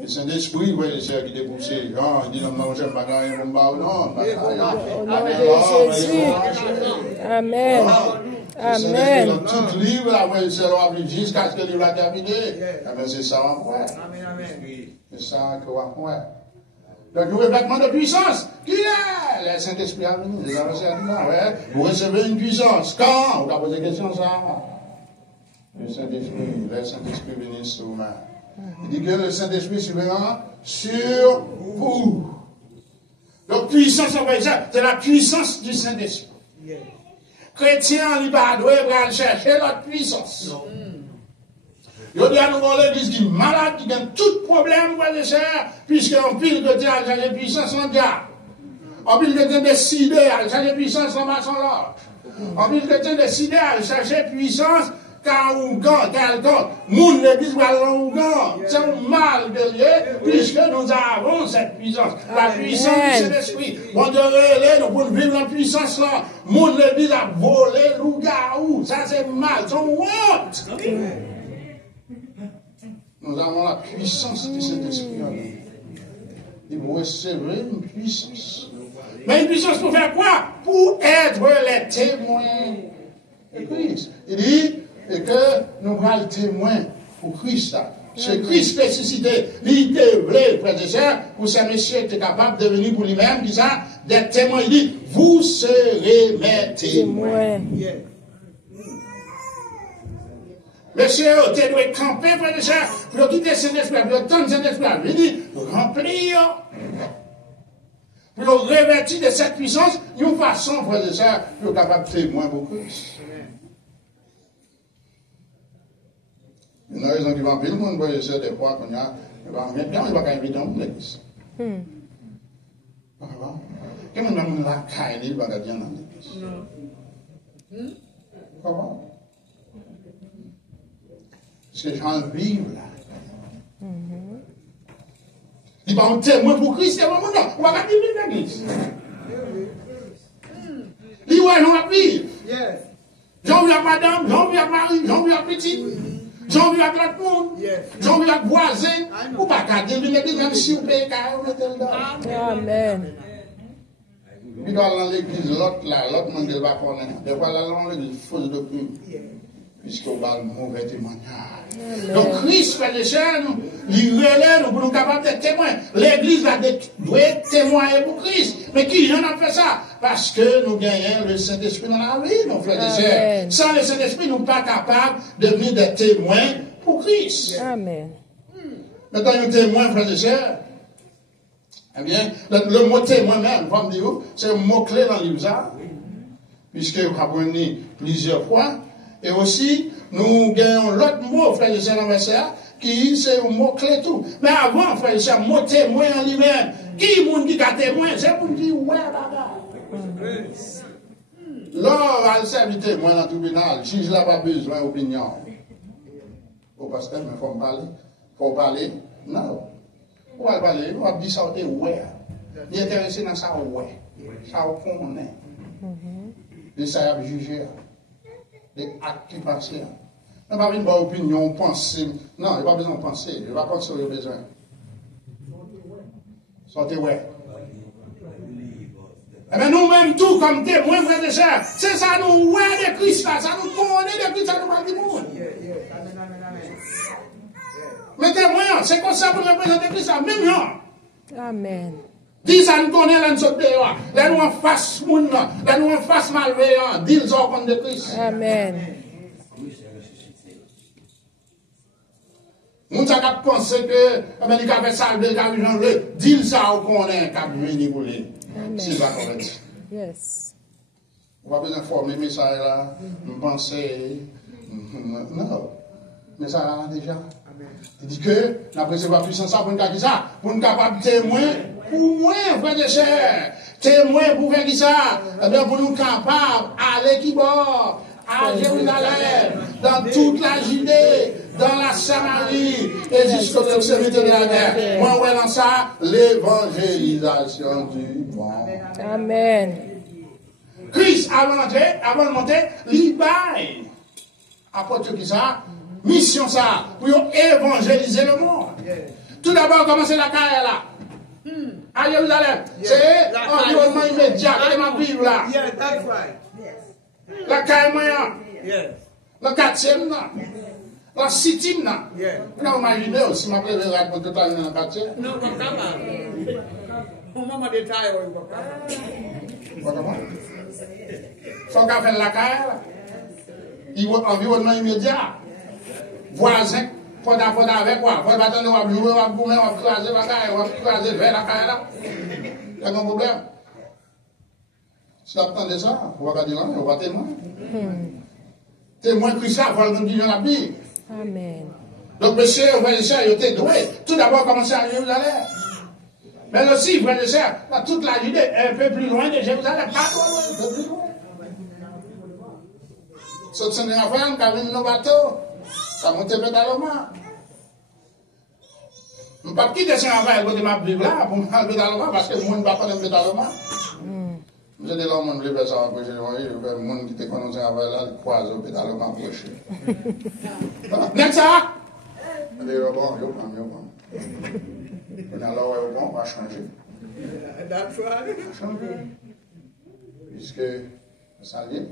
Le Saint-Esprit, ouais, c'est qui te pousse. Il dit non, non, j'aime pas gagner mon bar, non. Au nom de Jésus. Amen. Amen. Dans tout livre, là, c'est l'on jusqu'à ce que le livre a terminé. C'est ça, ouais. C'est ça qu'on va faire. Donc, le revêtement de puissance, qui est le Saint-Esprit a venu. Vous recevez une puissance. Quand? On va poser la question, ça. Le Saint-Esprit venu sur vous. Il dit que le Saint-Esprit survenant sur vous. Donc, puissance, c'est la puissance du Saint-Esprit. Chrétien, il va devoir chercher notre puissance. Il y a nous l'église qui est malade, qui a tout problème, frères et sœurs, puisqu'on pile que Dieu a changé puissance en diable. On pile que Dieu a décidé à changer puissance en maçon l'orge. On pile que Dieu a décidé à chercher puissance Ougan, quelqu'un, moun l'église va aller en Ougan. C'est un mal de lieu, puisque nous avons cette puissance. La puissance du Saint-Esprit. Bon Dieu, nous pouvons vivre la puissance là. Moun l'église a volé loup-garou. Ça c'est mal, c'est honte. Nous avons la puissance du Saint-Esprit en nous. Il faut recevoir une puissance. Mais une puissance pour faire quoi? Pour être les témoins de Christ. Il dit que nous allons être témoins pour Christ. C'est Christ ressuscité. Il était vrai, frères et sœurs, pour ces messieurs étaient capables de venir pour lui-même, disant, des témoins. Il dit, vous serez mes témoins. Monsieur, tu dois camper, frères et sœurs, pour quitter Saint-Esprit, pour tendre Saint-Esprit. Il dit, remplir. Pour revêtir de cette puissance, une façon, frères et sœurs, pour être capable de témoin pour Christ. Il y a des gens qui vont appeler le monde, frères et sœurs, des fois, qu'on a, il va pas inviter dans l'église. Comment même la caille, il va garder dans l'église. Comment? Parce que les gens vivent là. Il va un témoin pour Christ, c'est vraiment non. On va pas vivre dans l'église. Il va nous vivre. J'en vis avec madame, j'en vis avec mari, j'en vis avec petit, j'en vis avec l'autre monde, j'en vis avec voisin. Ou pas garder l'église, même si vous payez carré, vous mettez le dedans. Amen. Il doit aller dans l'église, l'autre monde ne va pas connaître. Des fois, là, dans l'église, il faut de doctrine. Puisqu'on va le mauvais témoignage. Donc, Christ, frère et sœurs, il relève, nous sommes capables d'être témoins. L'église doit être témoin pour Christ. Mais qui en a fait ça? Parce que nous gagnons le Saint-Esprit dans la vie, nos frères et sœurs. Sans le Saint-Esprit, nous ne sommes pas capables de devenir des témoins pour Christ. Amen. Maintenant, un témoin, frères et sœurs, eh bien, le mot témoin même, comme dit vous, c'est un mot-clé dans l'Ibsa, puisque vous apprenez plusieurs fois. Et aussi, nous gagnons l'autre mot, frère et sœurs, qui c'est un mot-clé tout. Mais avant, frère et sœurs, mot témoin en lui-même, qui moun dit qu'à témoin, c'est pour dire, ouais, là-bas. Lors, à le servir témoin dans le tribunal, si je n'ai pas besoin d'opinion. Au pasteur, mais il faut me parler. Il faut parler. Non. On va parler, on va dire ça, ouais. Il est intéressé dans ça, ouais. Ça, on connaît. Et ça, il a jugé. Des actes qui passent. Il n'y a pas une opinion, penser. Non, il n'y a pas besoin de penser. Il va penser qu'il a besoin. Sortez, ouais. Eh bien, nous-mêmes, tout comme témoins, frères et sœurs, c'est ça, nous, ouais, de Christ, là, ça nous connaît de Christ, ça nous parle du monde. Mais témoins, c'est comme ça pour représenter Christ, là, même là. Amen. Dis ça nous connaît, là, nous sommes dehors. Là, nous en face monde, là, nous en face malveillant. Dis ça au compte de Christ. Amen. Nous avons pensé que l'Amérique avait salvé, qu'il avait changé. Dis ça au compte qu'il a venu pour lui. S'il va correct. Yes. On va besoin de former le message là. Nous pensons. Non. Mais ça là déjà. Il dit que nous avons besoin de puissance pour nous faire ça. Pour nous capable de témoin. Pour moi, frère et sœurs, témoin pour faire ça, eh bien pour nous capables d'aller qui bord, à Jérusalem, dans toute la Judée, dans la Samarie, et jusqu'aux extrémités de la terre. Moi, ouais, dans ça, l'évangélisation du monde. Amen. Christ, avant de monter, il baille. Apporte qui ça? Mission ça, pour évangéliser le monde. Tout d'abord, commencez la carrière là. À Jérusalem, c'est l'environnement immédiat que ma vivre là. La caille moyen, le quatrième là, la septième là. Vous imaginez aussi, ma préférée pour tout le temps dans le quartier. Non, comme ça, au moment de taille, il faut qu'on fasse la caille là. Environnement immédiat. Voisin. Faut d'abord avec quoi? Faut attendre, on va jouer, on va boumer, on va craser la caille, on va craser vers la caille là. Il y a un problème. Si vous attendez ça, on va pas dire non, on va témoin. Témoin Christ, il faut le dire dans la Bible. Amen. Donc, monsieur, frère et sœurs, il était doué. Tout d'abord, commencer à Jérusalem. Mais aussi, frère et sœurs, toute la Judée, un peu plus loin de Jérusalem, pas trop loin, un peu plus loin. Saute son affaire, on a nos bateaux. Ça monte pédalement. Je ne peux pas quitter son affaire côté ma Bible là pour me faire pédalement parce que le monde ne va pas faire pédalement. Je dis là, mon livre, ça va approcher. Le monde qui te connaît son affaire là, il croise au pédalement approché. Next ça! Je dis, bon. On a là où on va changer. That's right. Puisque, ça y est.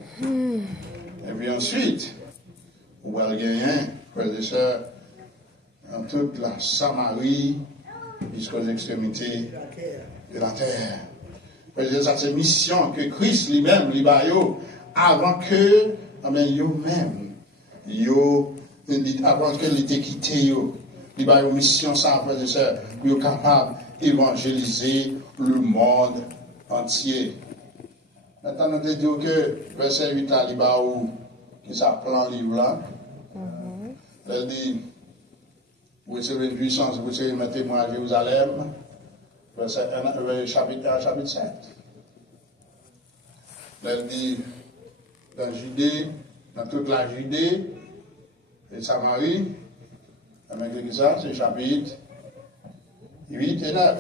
Et puis ensuite, on va gagner, frères et sœurs, dans toute la Samarie, jusqu'aux extrémités de la terre. Frères et sœurs, ça c'est une mission que Christ lui-même, avant que, eux-mêmes, avant que l'ait quitté, il a une mission, ça, frères et sœurs, pour être capable d'évangéliser le monde entier. Maintenant, nous disons que verset 8 à l'Ibaou, qui s'appelle livre là, elle dit, vous recevez une puissance, vous serez mes témoins à Jérusalem, chapitre 7. Elle dit, dans Judée, dans toute la Judée et Samarie, avec ça, c'est chapitre 8 et 9.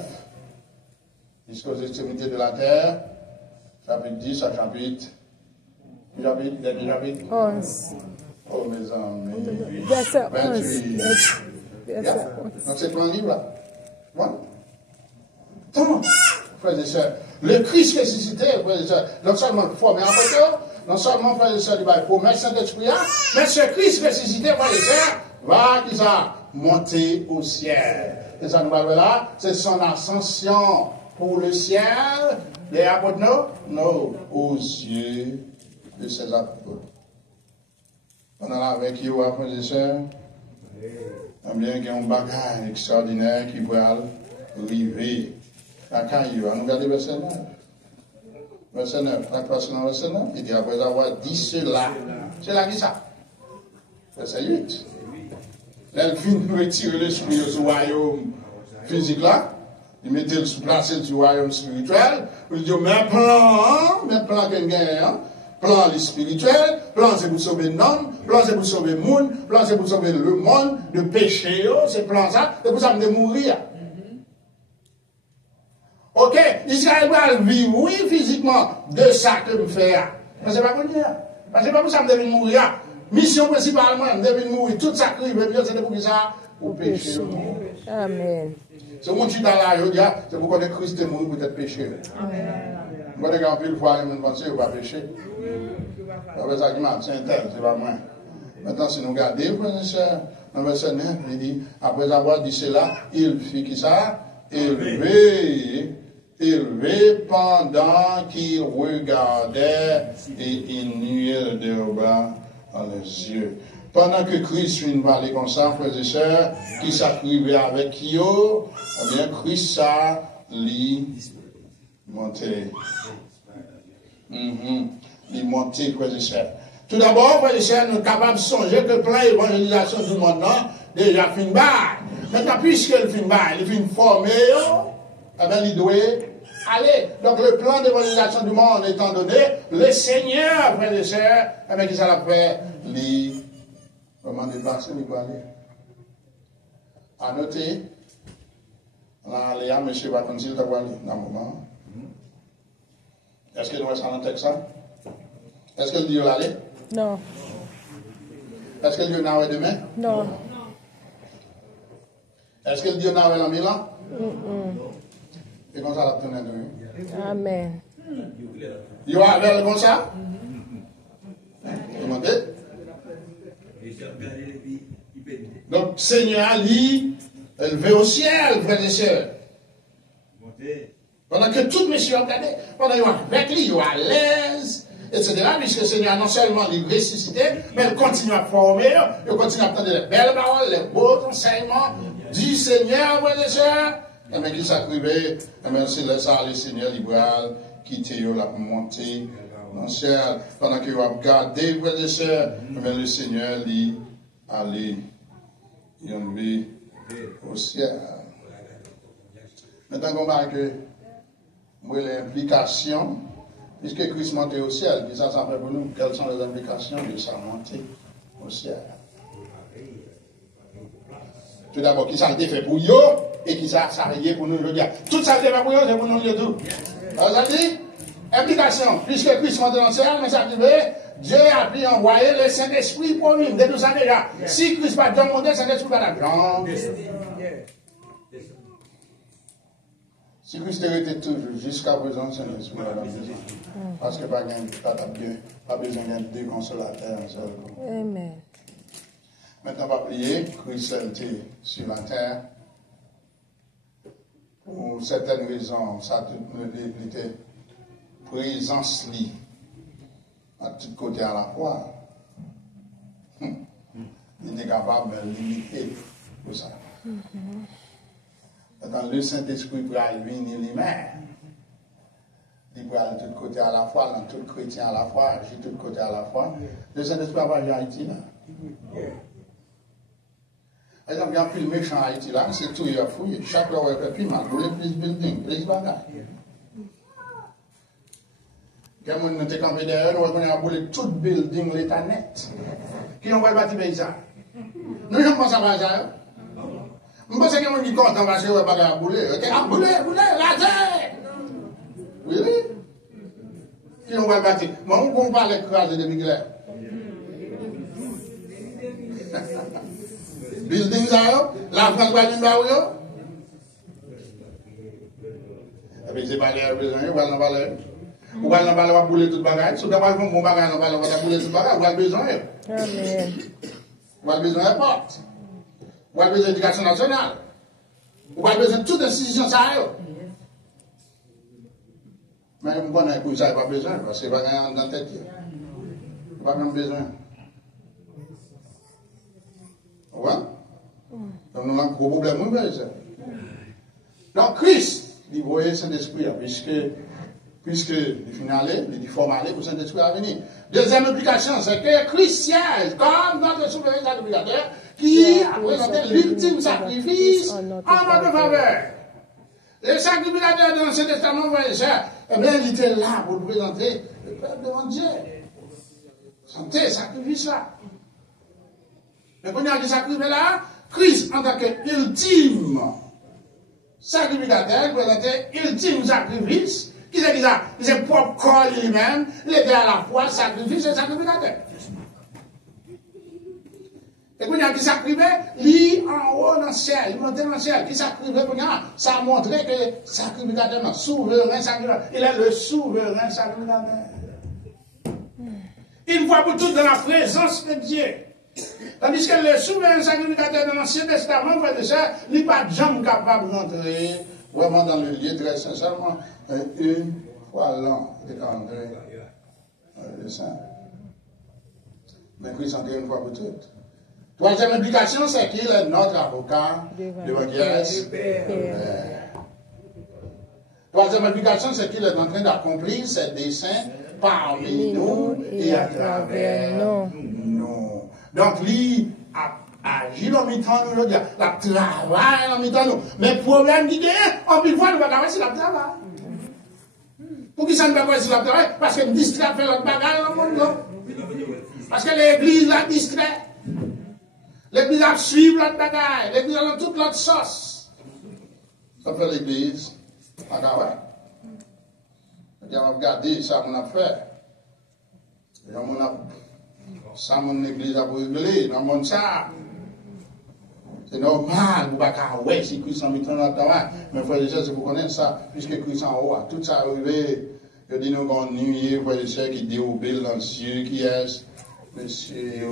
Jusqu'aux extrémités de la terre, chapitre 10 à chapitre 11. Oh mes amis. Verset 11. 28. Verset 11. Donc c'est un livre là. Voilà. Donc, frères et sœurs, le Christ ressuscité, frères et sœurs, non seulement formé en photo, non seulement frères et sœurs du Bible, pour mettre Saint-Esprit, mais ce Christ ressuscité, frères et sœurs, va qui ça monter au ciel. Et ça nous va là, c'est son ascension pour le ciel. Les apôtres, non, aux yeux de ses apôtres. On est là avec vous, frères et sœurs. Bien qu'il y a un bagage extraordinaire qui va arriver à Caillou. On regarde verset 9. Verset 9. La passe dans verset 9. Il dit après avoir dit cela. C'est là qui ça? Verset 8. Elle vient retirer l'esprit du royaume physique là. Il mettait le placé du royaume spirituel. Il dit, mais plan qu'il gagne, plan le spirituel, plan c'est pour sauver l'homme, plan c'est pour sauver le monde, plan c'est pour sauver le monde, de péché, c'est plan ça, c'est pour ça de mourir. Ok, Israël va vivre, oui, physiquement, de ça que me fait. Mais c'est pas pour dire. Parce que c'est pas pour ça que je devais mourir. Mission principalement, je devais mourir. Tout ça qui veut bien, c'est pour ça, pour pécher. Amen. C'est mon petit dans la c'est pour connaître Christ est mort pour être péché. Moi, je regarde une fois, je me pense que je ne vais pas pécher. C'est ça qui m'a dit, c'est pas moi. Maintenant, si nous regardons, dans le verset 9, il dit, après avoir dit cela, il fit qui ça? Élevé pendant qu'il regardait et il nuait de bas dans les yeux. Pendant que Christ finit de parler comme ça, frères et sœurs, qui s'acrivait avec eux, eh bien, Christ a lui monté. Il monté, frères et sœurs. Tout d'abord, frères et sœurs, nous sommes capables de songer que le plan d'évangélisation du monde, déjà fin de bail. Maintenant, puisque le fin de bail, il fin formé, eh bien, il doit aller. Donc, le plan d'évangélisation du monde étant donné, le Seigneur, frères et sœurs, eh bien, qui ça l'a fait, lui, comment déplacer, il va aller. À noter, là, Léa, monsieur va continuer à aller dans le moment. Est-ce que nous restons dans le texte ça? Est-ce que Dieu va aller? Non. Est-ce que Dieu n'a pas demain? Non. Est-ce que Dieu n'a pas dans Milan? Et comme ça, la tourne de Amen. Il va aller comme ça? Demandez. Donc, Seigneur, lui, élevé au ciel, frères et sœurs. Pendant que toutes mes soeurs regardent, pendant qu'ils sont avec lui, ils sont à l'aise, etc. Puisque le Seigneur non seulement les ressuscité, mais il continue à former, il continue à prendre les belles paroles, les beaux enseignements du Seigneur, frères et sœurs. Et bien, qui s'acrivait, et bien, c'est le Seigneur libéral, quitter la montée dans le ciel. Pendant qu'ils vont regarder, frères et sœurs, et bien, le Seigneur, lui, aller, il enlevé au ciel. Maintenant, on va que moi, l'implication puisque Christ montait au ciel, puis ça fait pour nous, quelles sont les implications de sa montée au ciel? Tout d'abord, qui ça a été fait pour eux, et qui ça a été pour nous, je veux dire. Tout ça a été fait pour eux, c'est pour nous, le tout. Alors, vous avez dit, implication, puisque Christ montait dans le ciel, mais ça arrivait, Dieu a pu envoyer le Saint-Esprit pour vivre, de tout ça déjà. Si Christ n'a pas demandé, le Saint-Esprit va la Si Christ était toujours, jusqu'à présent, le Saint-Esprit va la besoin. Parce que pas besoin d'un deux consolateurs. Amen. Maintenant, on va prier. Christ était sur la terre. Pour certaines raisons, ça était présence liée à tous côtés à la fois. Il est capable de limiter tout ça. Dans le Saint-Esprit pour venir lui-même. Il peut aller de tous côtés à la fois, dans tout chrétien à la fois, agir de tous côtés à la fois. Le Saint-Esprit va agir à Haïti là. Par exemple, il y a un plus méchant à Haïti là, c'est tout, il a fouillé. Chaque fois, il y a plus mal, plus building, plus bagages. Quand on était campé derrière, nous avons boulé tout building l'état net. Qui ont bâti paysan? Nous ne pensons pas à ça. Je pense que nous sommes contents parce que nous n'avons pas boulé. Boulé, la terre! Oui? Qui ont bâti? Mais on ne peut pas l'écraser de Miguel. Building ça, la France va venir là où? Et puis c'est pas l'air besoin, ou alors on va l'air. Ou alors on va bouler tout le bagage. Si on va faire un bon bagage, on va bouler tout le bagage, ou alors besoin. Amen. Ou alors besoin de porte. Ou alors besoin d'éducation nationale. Ou alors besoin de toute institution ça. Mais on connaît que ça n'a pas besoin, parce que c'est pas dans la tête. Il n'y a pas même besoin. Ouais? Donc nous avons un gros problème, oui, ça. Donc Christ, il voyait Saint-Esprit, puisque il finalait, il formalait pour Saint-Esprit à venir. Deuxième implication, c'est que Christ siège comme notre souverain sacrificateur qui a présenté l'ultime sacrifice en notre faveur. Le sacrificateur dans l'Ancien Testament, voyez ça, eh bien, il était là pour nous présenter le peuple devant Dieu. Santé, sacrifice là. Mais quand il y a des sacrifices là, Christ, en tant qu'ultime sacrificateur, présentait ultime sacrifice. Qui c'est ça? C'est propre corps lui-même, il était à la fois sacrifice et sacrificateur. Et quand il y a qui sacrifiait, lui en haut dans le ciel, il montait dans le ciel, qui sacrifiait, ça a montré que le sacrificateur, non, souverain sacrificateur, il est le souverain sacrificateur. Une fois pour toutes dans la présence de Dieu. Tandis que le souverain sacrificateur de l'Ancien Testament, frère de ça, il n'est pas jamais capable d'entrer vraiment dans le lieu très sincèrement. Une fois l'an, il est entré le Saint. Mais Christ entré une fois pour toutes. Troisième implication, c'est qu'il est notre avocat devant Dieu. Troisième implication, c'est qu'il est en train d'accomplir ses desseins parmi nous et à travers nous. Donc, lui a agi dans le temps, nous, il a travaillé dans le temps, nous. Mais le problème qui est, on peut voir, nous ne pouvons pas voir le travail. Pour qui ça ne peut pas voir le travail? Parce que nous distrait fait notre bagage dans le monde, non? Parce que l'église l'a distrait. L'église a suivi notre bagage. L'église a toute notre sauce. Ça fait l'église. Ah, ouais. Et on a regardé ça, on a fait. Et on a. Ça, mon église a brûlé dans le monde, ça. C'est normal, vous ne pouvez pas ouais, si Christ en mettant dans le travail. Mais frère et sœurs, c'est pour connaître ça, puisque Christ en haut, tout ça arrivé. Je dis nous qu'on nuit, frère et sœurs, qui déobéit dans le ciel, qui est monsieur,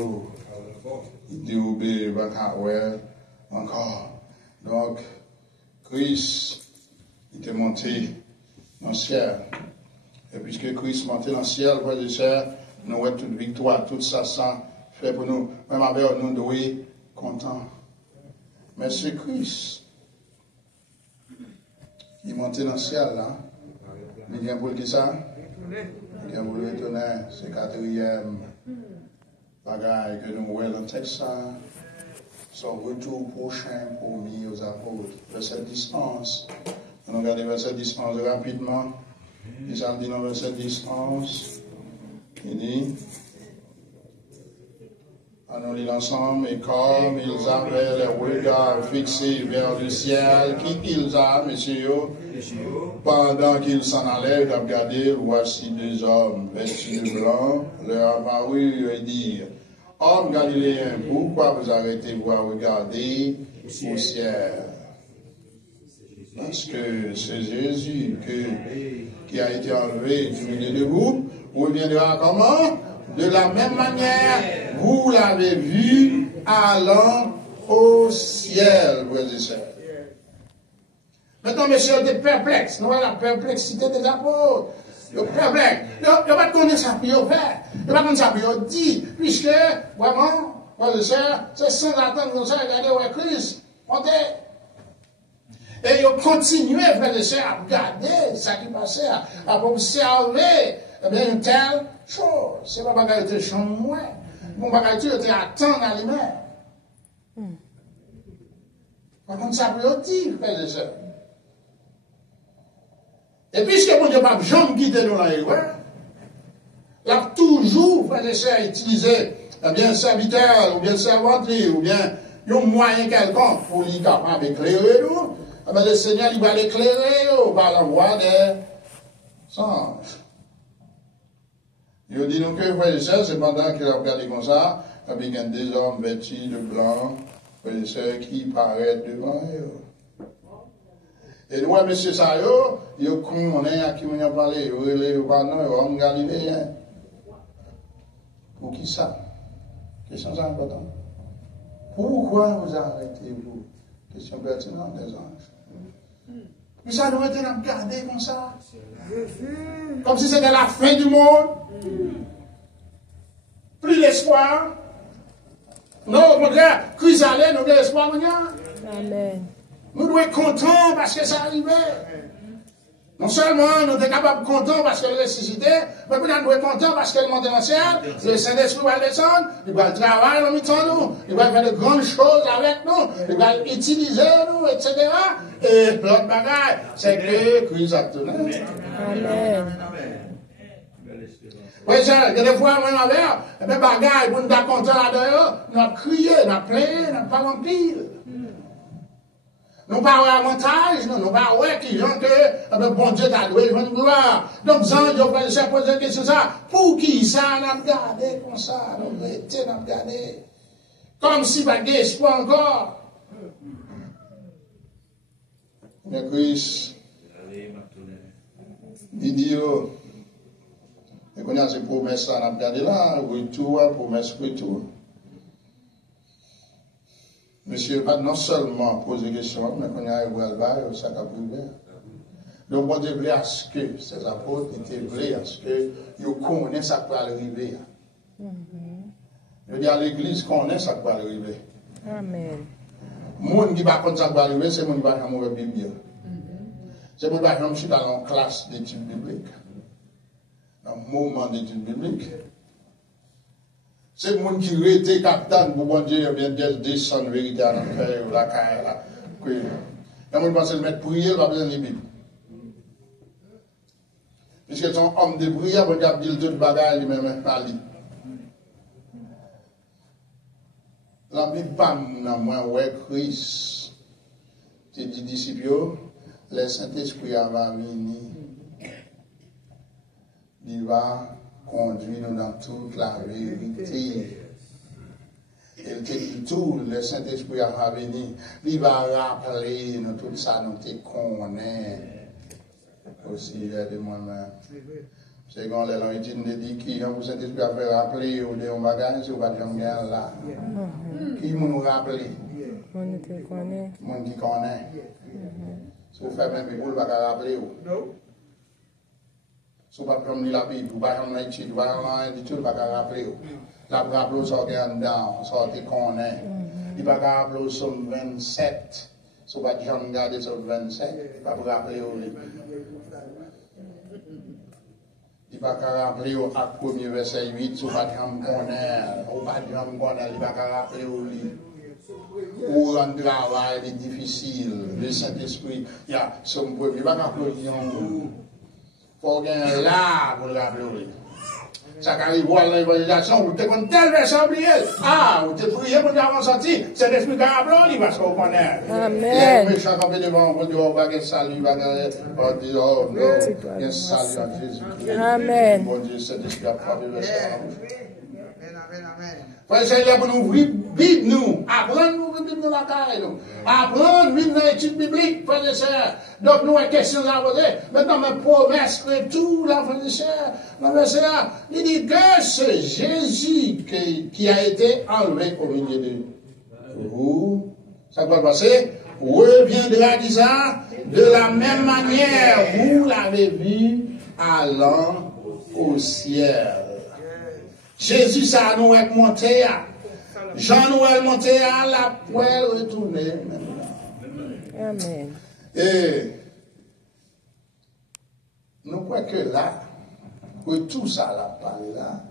il déobéit, ouais, encore. Donc, Christ, il est monté dans le ciel. Et puisque Christ est monté dans le ciel, frère et sœurs, nous avons toute victoire, tout ça, ça fait pour nous. Même avec nous, nous sommes contents. Mais c'est Christ qui est monté dans le ciel, là. Il vient pour qui ça? Il vient pour le retourner. C'est le quatrième bagage que nous voyons dans le texte, ça. Son retour prochain promis aux apôtres. Verset 10. On regarde verset 10 rapidement. Il s'en dit dans le verset 10, 11. Il dit, on lit l'ensemble, et comme ils avaient les regards fixés vers le ciel, qui ils a, messieurs, pendant qu'ils s'en allaient, regardez, voici deux hommes vêtus de blanc, leur apparut et dirent, hommes galiléens, pourquoi vous arrêtez-vous à regarder au ciel? Parce que c'est Jésus qui a été enlevé du milieu de vous, reviendra comment? De la même manière, vous l'avez vu allant au ciel, frères et sœurs. Maintenant, messieurs, des perplexes. Nous voyons la perplexité des apôtres. Ils perplexes. Ils ne pas connaître ça pour faire. Ils ne pas connaître ça pour dire. Puisque, vraiment, frères et sœurs, c'est sans attendre comme ça, regardez où est Christ. Et ils continuaient, frères et sœurs, à regarder ce qui passait, à observer, eh bien, une telle chose. C'est pas bagage de chambre moins. Mon bagage était à attendre à lui-même. Par contre, ça peut dire, frères et sœurs. Et puisque mon Dieu n'a pas jamais guidé nous dans l'erreur, il a toujours, frères et sœurs, utilisé, eh bien, serviteur, ou bien servanterie, ou bien, un moyen quelconque pour lui capable d'éclairer nous. Eh bien, le Seigneur, il va l'éclairer par l'envoi des anges. Il dit nous que, frères et sœurs, c'est pendant qu'il a regardé comme ça, il y a des hommes vêtus de blanc, frères et sœurs, qui paraissent devant eux. Et nous, monsieur Sayo, il connaît à qui on a parlé, il est homme galiléen. Pour qui ça? Question importante. Pourquoi vous arrêtez-vous? Question pertinente des anges. Mais ça doit être regardé comme ça. Comme si c'était la fin du monde. Plus d'espoir. Non, au contraire, Christ allait, nous avons l'espoir. Amen. Nous devons être contents parce que ça arrivait. Non seulement nous sommes capables de contents parce qu'elle est ressuscitée, mais nous devons être contents parce qu'elle monte dans le ciel. Le Saint-Esprit va descendre, il va travailler en même nous, il va faire de grandes choses avec nous, il va utiliser nous, etc. Et l'autre bagaille, c'est que Christ a tenu. Amen. Oui, il y a des fois, moi, avec, mais bagaille, pour nous être contents là-dedans, nous avons crié, nous avons pleuré, nous n'avons pas rempli. Nous n'avons pas avantage, nous n'avons pas ouais qui gens que bon Dieu t'a loué, je veux une gloire. Donc, Jean, je vais poser une question ça. Pour qui ça, nous avons gardé comme ça, nous avons été, nous avons gardé. Comme si pas d'espoir encore. Mais Christ, il dit, et qu'on a ces promesses là, nous avons gardé là, retour, promesse, retour. Monsieur, pas non seulement poser des questions, mais qu'on y a eu à le ça a privé. Donc, bon Dieu voulait à ce que ces apôtres étaient voulés à ce que ils connaissent ça qui va arriver. Je dis à l'église, connaissent ça qui va arriver. Amen. Le monde qui va connaître ça qui va arriver, c'est le monde qui va faire mauvais Bible. C'est le monde qui va faire dans une classe d'études bibliques. Dans un moment d'études bibliques. C'est le monde qui était capitaine pour bon Dieu, bien descendre vérité à l'enfer, la caille, là. Le monde pense le mettre prier, il va besoin de la Bible. Puisque son homme de prière, bon Dieu a dit tout le bagage, il même pas dit. La Bible, pas moi, ouais, Christ, tu dis disciples, le Saint-Esprit va venir. Il va conduire nous dans toute la vérité. Il te dit tout, le Saint-Esprit va venir. Il va rappeler nous tout ça, nous te connaît. Aussi, de moi-même. C'est quand les gens dit qui le Saint-Esprit va faire rappeler ou des bagages, ou pas jamais là. Qui nous rappeler? On te connaît. Mon qui connaît. Si vous faites même vous ne va pas rappeler. Si vous ne pouvez pas lire la Bible, vous ne pouvez pas lire l'étude, vous ne pouvez pas lire tout, vous ne pouvez pas rappeler. La rappel sort en dedans, sort qui connaît. Il ne va pas rappeler sur 27. Si vous ne pouvez pas regarder sur 27, il ne va pas rappeler. Il ne va pas rappeler au 1er verset 8, si vous ne pouvez pas connaître. Vous ne pouvez pas connaître, il ne va pas rappeler au lit. Pour un travail difficile, le Saint-Esprit, il y a son premier, il ne va pas rappeler au faut gagner là pour le rappeler. Ça arrive à l'évangélisation, vous avez tel verset oublié. Ah, vous avez prié pour avoir sorti. C'est l'esprit qui a appelé, parce qu'on connaît. Amen. Les méchants qui devant, on dit, oh, va qu'il salut, va qu'il oh, non, il y a salut à Jésus. Amen. Bon Dieu, cet esprit a frappé le verset. Frère, c'est là pour nous ouvrir Bible, nous. Apprendre nous ouvrir Bible dans la carrière, nous. Apprendre, vivre dans l'étude biblique, frère et sœurs. Donc, nous, une question à poser. Maintenant, ma promesse, que tout, là, frère et sœurs, ma verset là, il dit que c'est Jésus qui a été enlevé au milieu de vous. Ça va passer. Reviendra, dit ça, de la même manière, vous l'avez vu, allant au ciel. Jésus, ça nous est monté à. Jean-Noël monté à la poêle retourner maintenant. Amen. Et nous croyons que là, que tout ça là, parler là,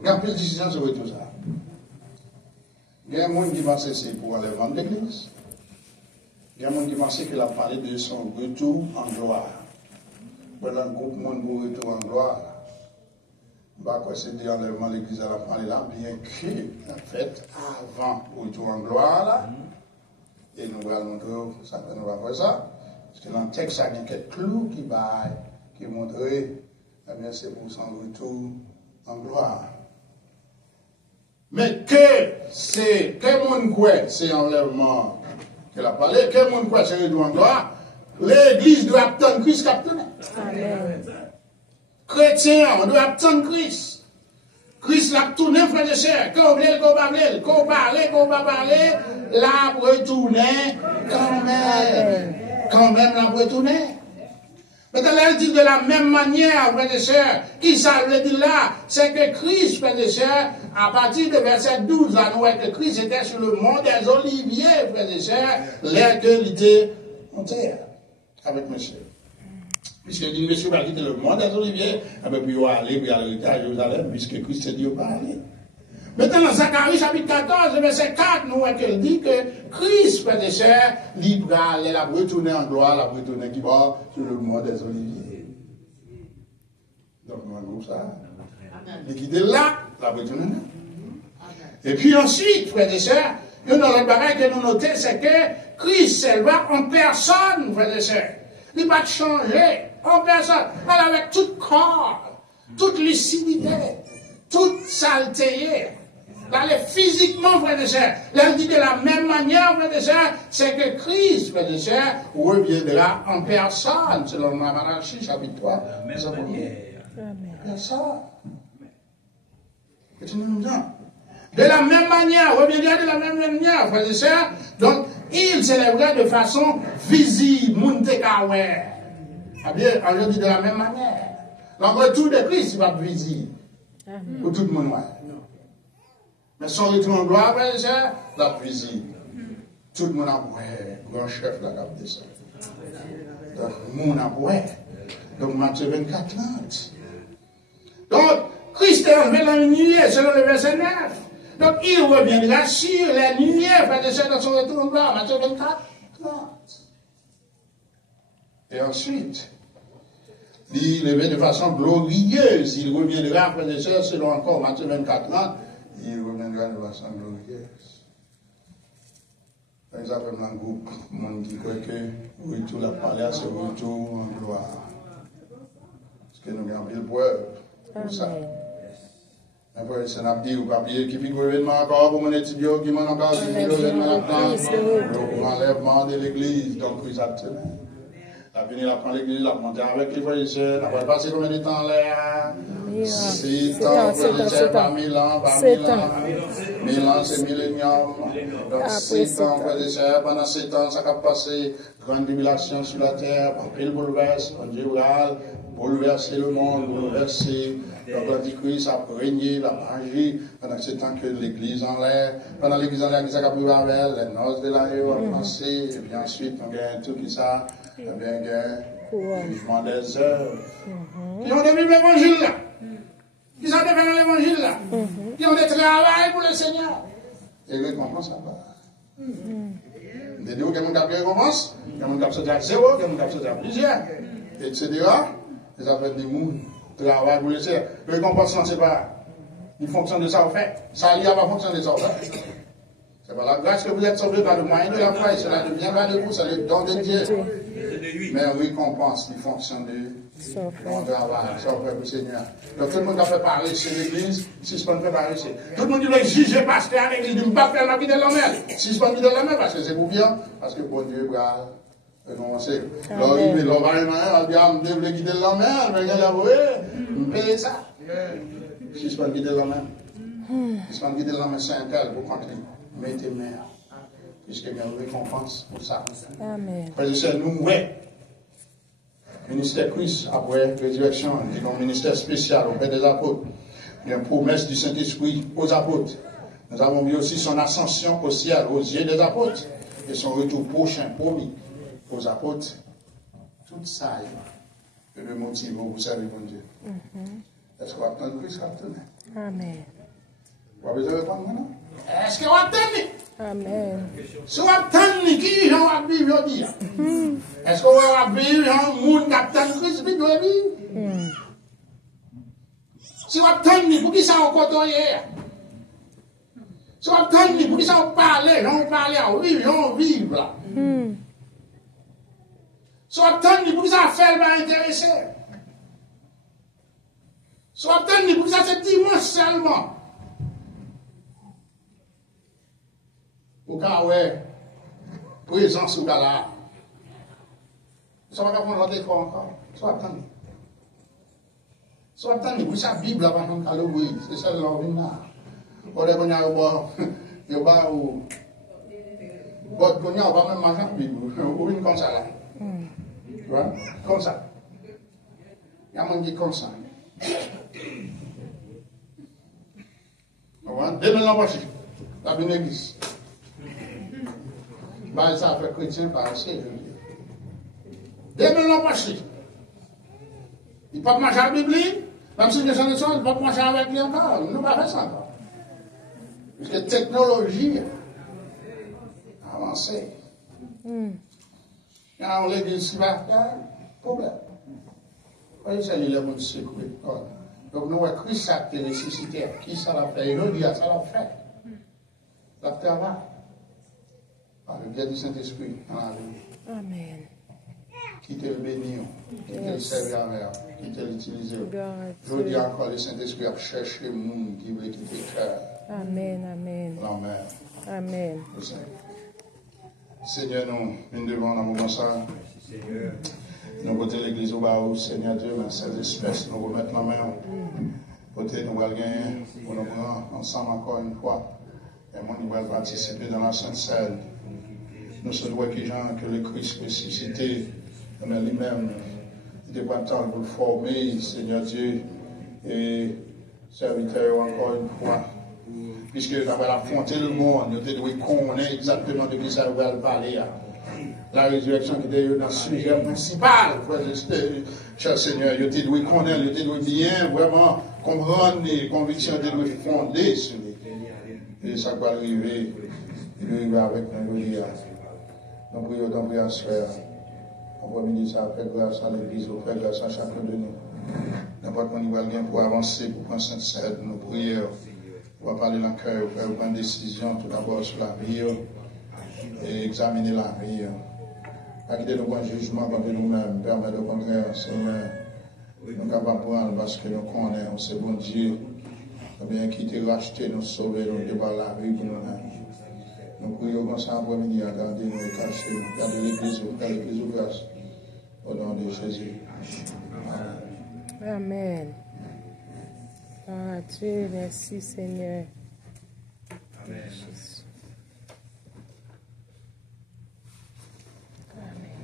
il y a plus de décision sur tout ça. Il y a des gens qui pensent que c'est pour enlèvement de l'église. Il y a des gens qui pensent qu'il a parlé de son retour en gloire. Pendant le groupe monde pour retour en gloire. Bah, quoi, c'est dit enlèvement de l'église à la parler là, bien que, en fait, avant le retour en gloire là, et nous allons montrer, ça nous va faire ça, parce que dans le texte, il y a quelques clous qui montrent, eh bien, c'est pour son retour en gloire. Mais que mon quoi, c'est enlèvement qu'elle a parlé, que mon quoi, c'est retour en gloire, l'église doit attendre Christ capitaine. Amen. Chrétien, on doit attendre Christ. Christ l'a tourné, frère et sœur. Qu'on voulait, qu'on parle, l'a retourné quand même. Quand même, l'a retourné. Maintenant, elle dit de la même manière, frère et sœur, qui ça veut dire là, c'est que Christ, frère et sœur, à partir de verset 12, là, nous voyons que Christ était sur le mont des Oliviers, frère et sœur, l'air que l'idée montait avec monsieur. Puisque dit, monsieur va quitter le monde des Oliviers, et puis il va aller, puis il va à Jérusalem, puisque Christ a dit, il va aller. Maintenant, dans Zacharie chapitre 14, verset 4, nous voyons qu'elle dit que Christ, frère et sœurs, libre à aller, la retourner en gloire, la retourner qui va sur le monde des Oliviers. Donc, nous avons ça. Il quitte là, la retourner là. Et puis ensuite, frère et sœurs, nous, dans le bagage que nous notons, c'est que Christ s'éleva en personne, frère et sœurs. Il va changer en personne. Alors avec tout corps, toute lucidité, toute saleté. D'aller physiquement, frère et sœurs. Là, dit de la même manière, frère et sœurs, c'est que Christ, frère et sœurs, reviendra en personne, selon Malachie, chapitre 3. Personne. De la même manière, reviendra de la même manière, frère et sœurs. Donc, il célébrait de façon visible, Montekawer. Ah bien, on dit de la même manière. Le retour de Christ, il va être visible. Pour tout le monde. Mais son retour en gloire, frère et sœurs, il va être visible. Tout le monde a ouais, grand chef la cap de ça. Donc, le monde a ouais. Donc, Matthieu 24, 30. Donc, Christ est enlevé dans la nuit, selon le verset 9. Donc, il reviendra sur la lumière, frère et sœurs, dans son retour en gloire, Matthieu 24, 30. Et ensuite, il levé de façon glorieuse, il reviendra, frère et sœurs, selon encore Matthieu 24, 30, il reviendra de façon glorieuse. Par exemple, dans le groupe, le monde qui croit que retour la parler à ce retour en gloire. Parce que nous avons bien preuve pour ça. Après, c'est un petit ou papier qui pique l'événement encore pour mon étudiant qui m'a encore dit l'événement l'enlèvement de l'église. Donc, ils attendent. La venue, la prendre l'église, la monter avec les frères et sœurs. Après, passer combien de temps là? 6 ans, frères et sœurs, par 1000 ans, par 1000 ans. 1000 ans, c'est millénium. Donc, 7 ans, frères et sœurs, pendant 7 ans, ça va passer. Grande tribulation sur la terre, après le bouleverse, en général, bouleverser le monde, bouleverser. Donc l'Antichrist a régné, la magie, pendant ce temps que l'Église en l'air, pendant l'Église en l'air, qui s'est capable avec les noces de la Réo ont passé, et puis ensuite, on gagne tout qui ça, et bien, le jugement des œuvres. Qui ont débuté l'évangile là, qui sont débuté l'évangile là, qui ont des travail pour le Seigneur. Et récompense à part. Des deux, il y a des gens qui ont récompense, il y a des gens qui ont 0, il y a des gens qui ont plusieurs, etc. Les affaires du monde, travail pour laisser. Le récompense, c'est pas. Il fonctionne de ça au fait. Ça, il n'y a pas fonctionné de ça au fait. C'est pas la grâce que vous êtes sauvés par le moyen de la foi. Cela ne vient pas de vous, c'est le don de Dieu. Mais récompense, il fonctionne de mon travail. Ça au fait pour le Seigneur. Donc tout le monde a fait parler sur l'église, si ce qu'on fait parler sur. Tout le monde dit, juger pasteur à l'église, il ne peut pas faire la vie de l'homme. Si ce qu'on dit de l'homme, parce que c'est pour bien, parce que pour Dieu, non, c'est. L'on va on devrait guider l'homme, mais il y a on paye ça. Si ce qu'on guide l'homme, si ce qu'on guide l'homme, c'est un tel pour continuer. Mettez mère. Puisque il y a une récompense pour ça. Amen. Parce que c'est nous, ouais. Ministère Christ, après résurrection, il y a un ministère spécial auprès des apôtres. Il y a une promesse du Saint-Esprit aux apôtres. Nous avons vu aussi son ascension au ciel aux yeux des apôtres et son retour prochain promis aux apôtres. Tout ça est le motif pour vous servir mon Dieu. Est-ce qu'on va attendre Christ? Amen. Vous avez besoin de répondre maintenant? Est-ce qu'on va attendre? Amen. Si on attend qui va vivre aujourd'hui? Est-ce qu'on va vivre un monde qui attend Christ vivre? Si on attend pour qui ça on côtoie? Si on attend pour qui ça on parle, on vit là. Si on attend pour qui ça fait va intéresser. Si on attend pour qui ça c'est dimanche seulement. Au cas où présence au cas là. Ça va pas prendre l'autre fois encore. Soit attendre. Soit attendre, vous savez, la Bible va nous calmer. C'est ça le nom là. On est venu à voir. Il y a pas où. Votre connu, on va même manger la Bible. Ou une comme ça là. Tu vois? Comme ça. Il y a un qui comme ça. Demain l'embauche. La bénédiction. Bah, ça fait chrétien par assez, je veux dire. Demain l'embauche. Il ne peut pas manger la Bible, même si il ne peut pas manger avec lui encore. Il ne peut pas faire ça encore. Parce que la technologie a avancé. Il y a l'église qui va, il y a un problème. Voyez, ça, il est mon secret. Donc, nous, Christ a été ressuscité. Qui ça l'a fait? Il nous dit, ça l'a fait. La travail. Par le biais du Saint-Esprit dans la vie. Amen. Qui te le bénit, qui te le servir avec, qui te l'utilise. Je dis encore, le Saint-Esprit a cherché le monde qui veut quitter le cœur. Amen, amen. L'amen. Amen. Seigneur, nous devons dans le moment ça. Nous côté l'église au bas, Seigneur Dieu, dans ces espèces, nous remettons la main. Côté nous allons gagner, pour nous prendre ensemble encore une fois. Et moi, nous allons participer dans la Sainte Seine. Nous sommes que le Christ ressuscité, dans lui-même, il n'est pas temps pour le former, Seigneur Dieu, et serviteur encore une fois. Puisque nous avons affronté le monde, nous devons connaître exactement de qui ça va parler. La résurrection qui était dans le sujet principal, cher Seigneur, nous devons connaître, nous devons bien vraiment comprendre les convictions, nous devons fonder sur lui. Et ça va arriver, il va arriver avec nous. Nous prions dans la sphère. On va dire ça, faire grâce à l'Église, faire grâce à chacun de nous. N'importe quoi, nous allons pour avancer, pour prendre cette scène, nous prions. On va parler dans le cœur, faire prendre des décisions tout d'abord sur la vie et examiner la vie. Pas quitter le bon jugement contre nous-mêmes, permettre au contraire, Seigneur, nous sommes capables de prendre parce que nous connaissons, c'est bon Dieu. Nous bien quitter, racheter, nous sauver, nous débarrasser la vie pour nous-mêmes. Nous prions comme ça après-midi à garder nous et cacher nous, garder l'église ou grâce. Au nom de Jésus. Amen. Ah, Dieu, merci Seigneur. Amen. Jésus. Amen.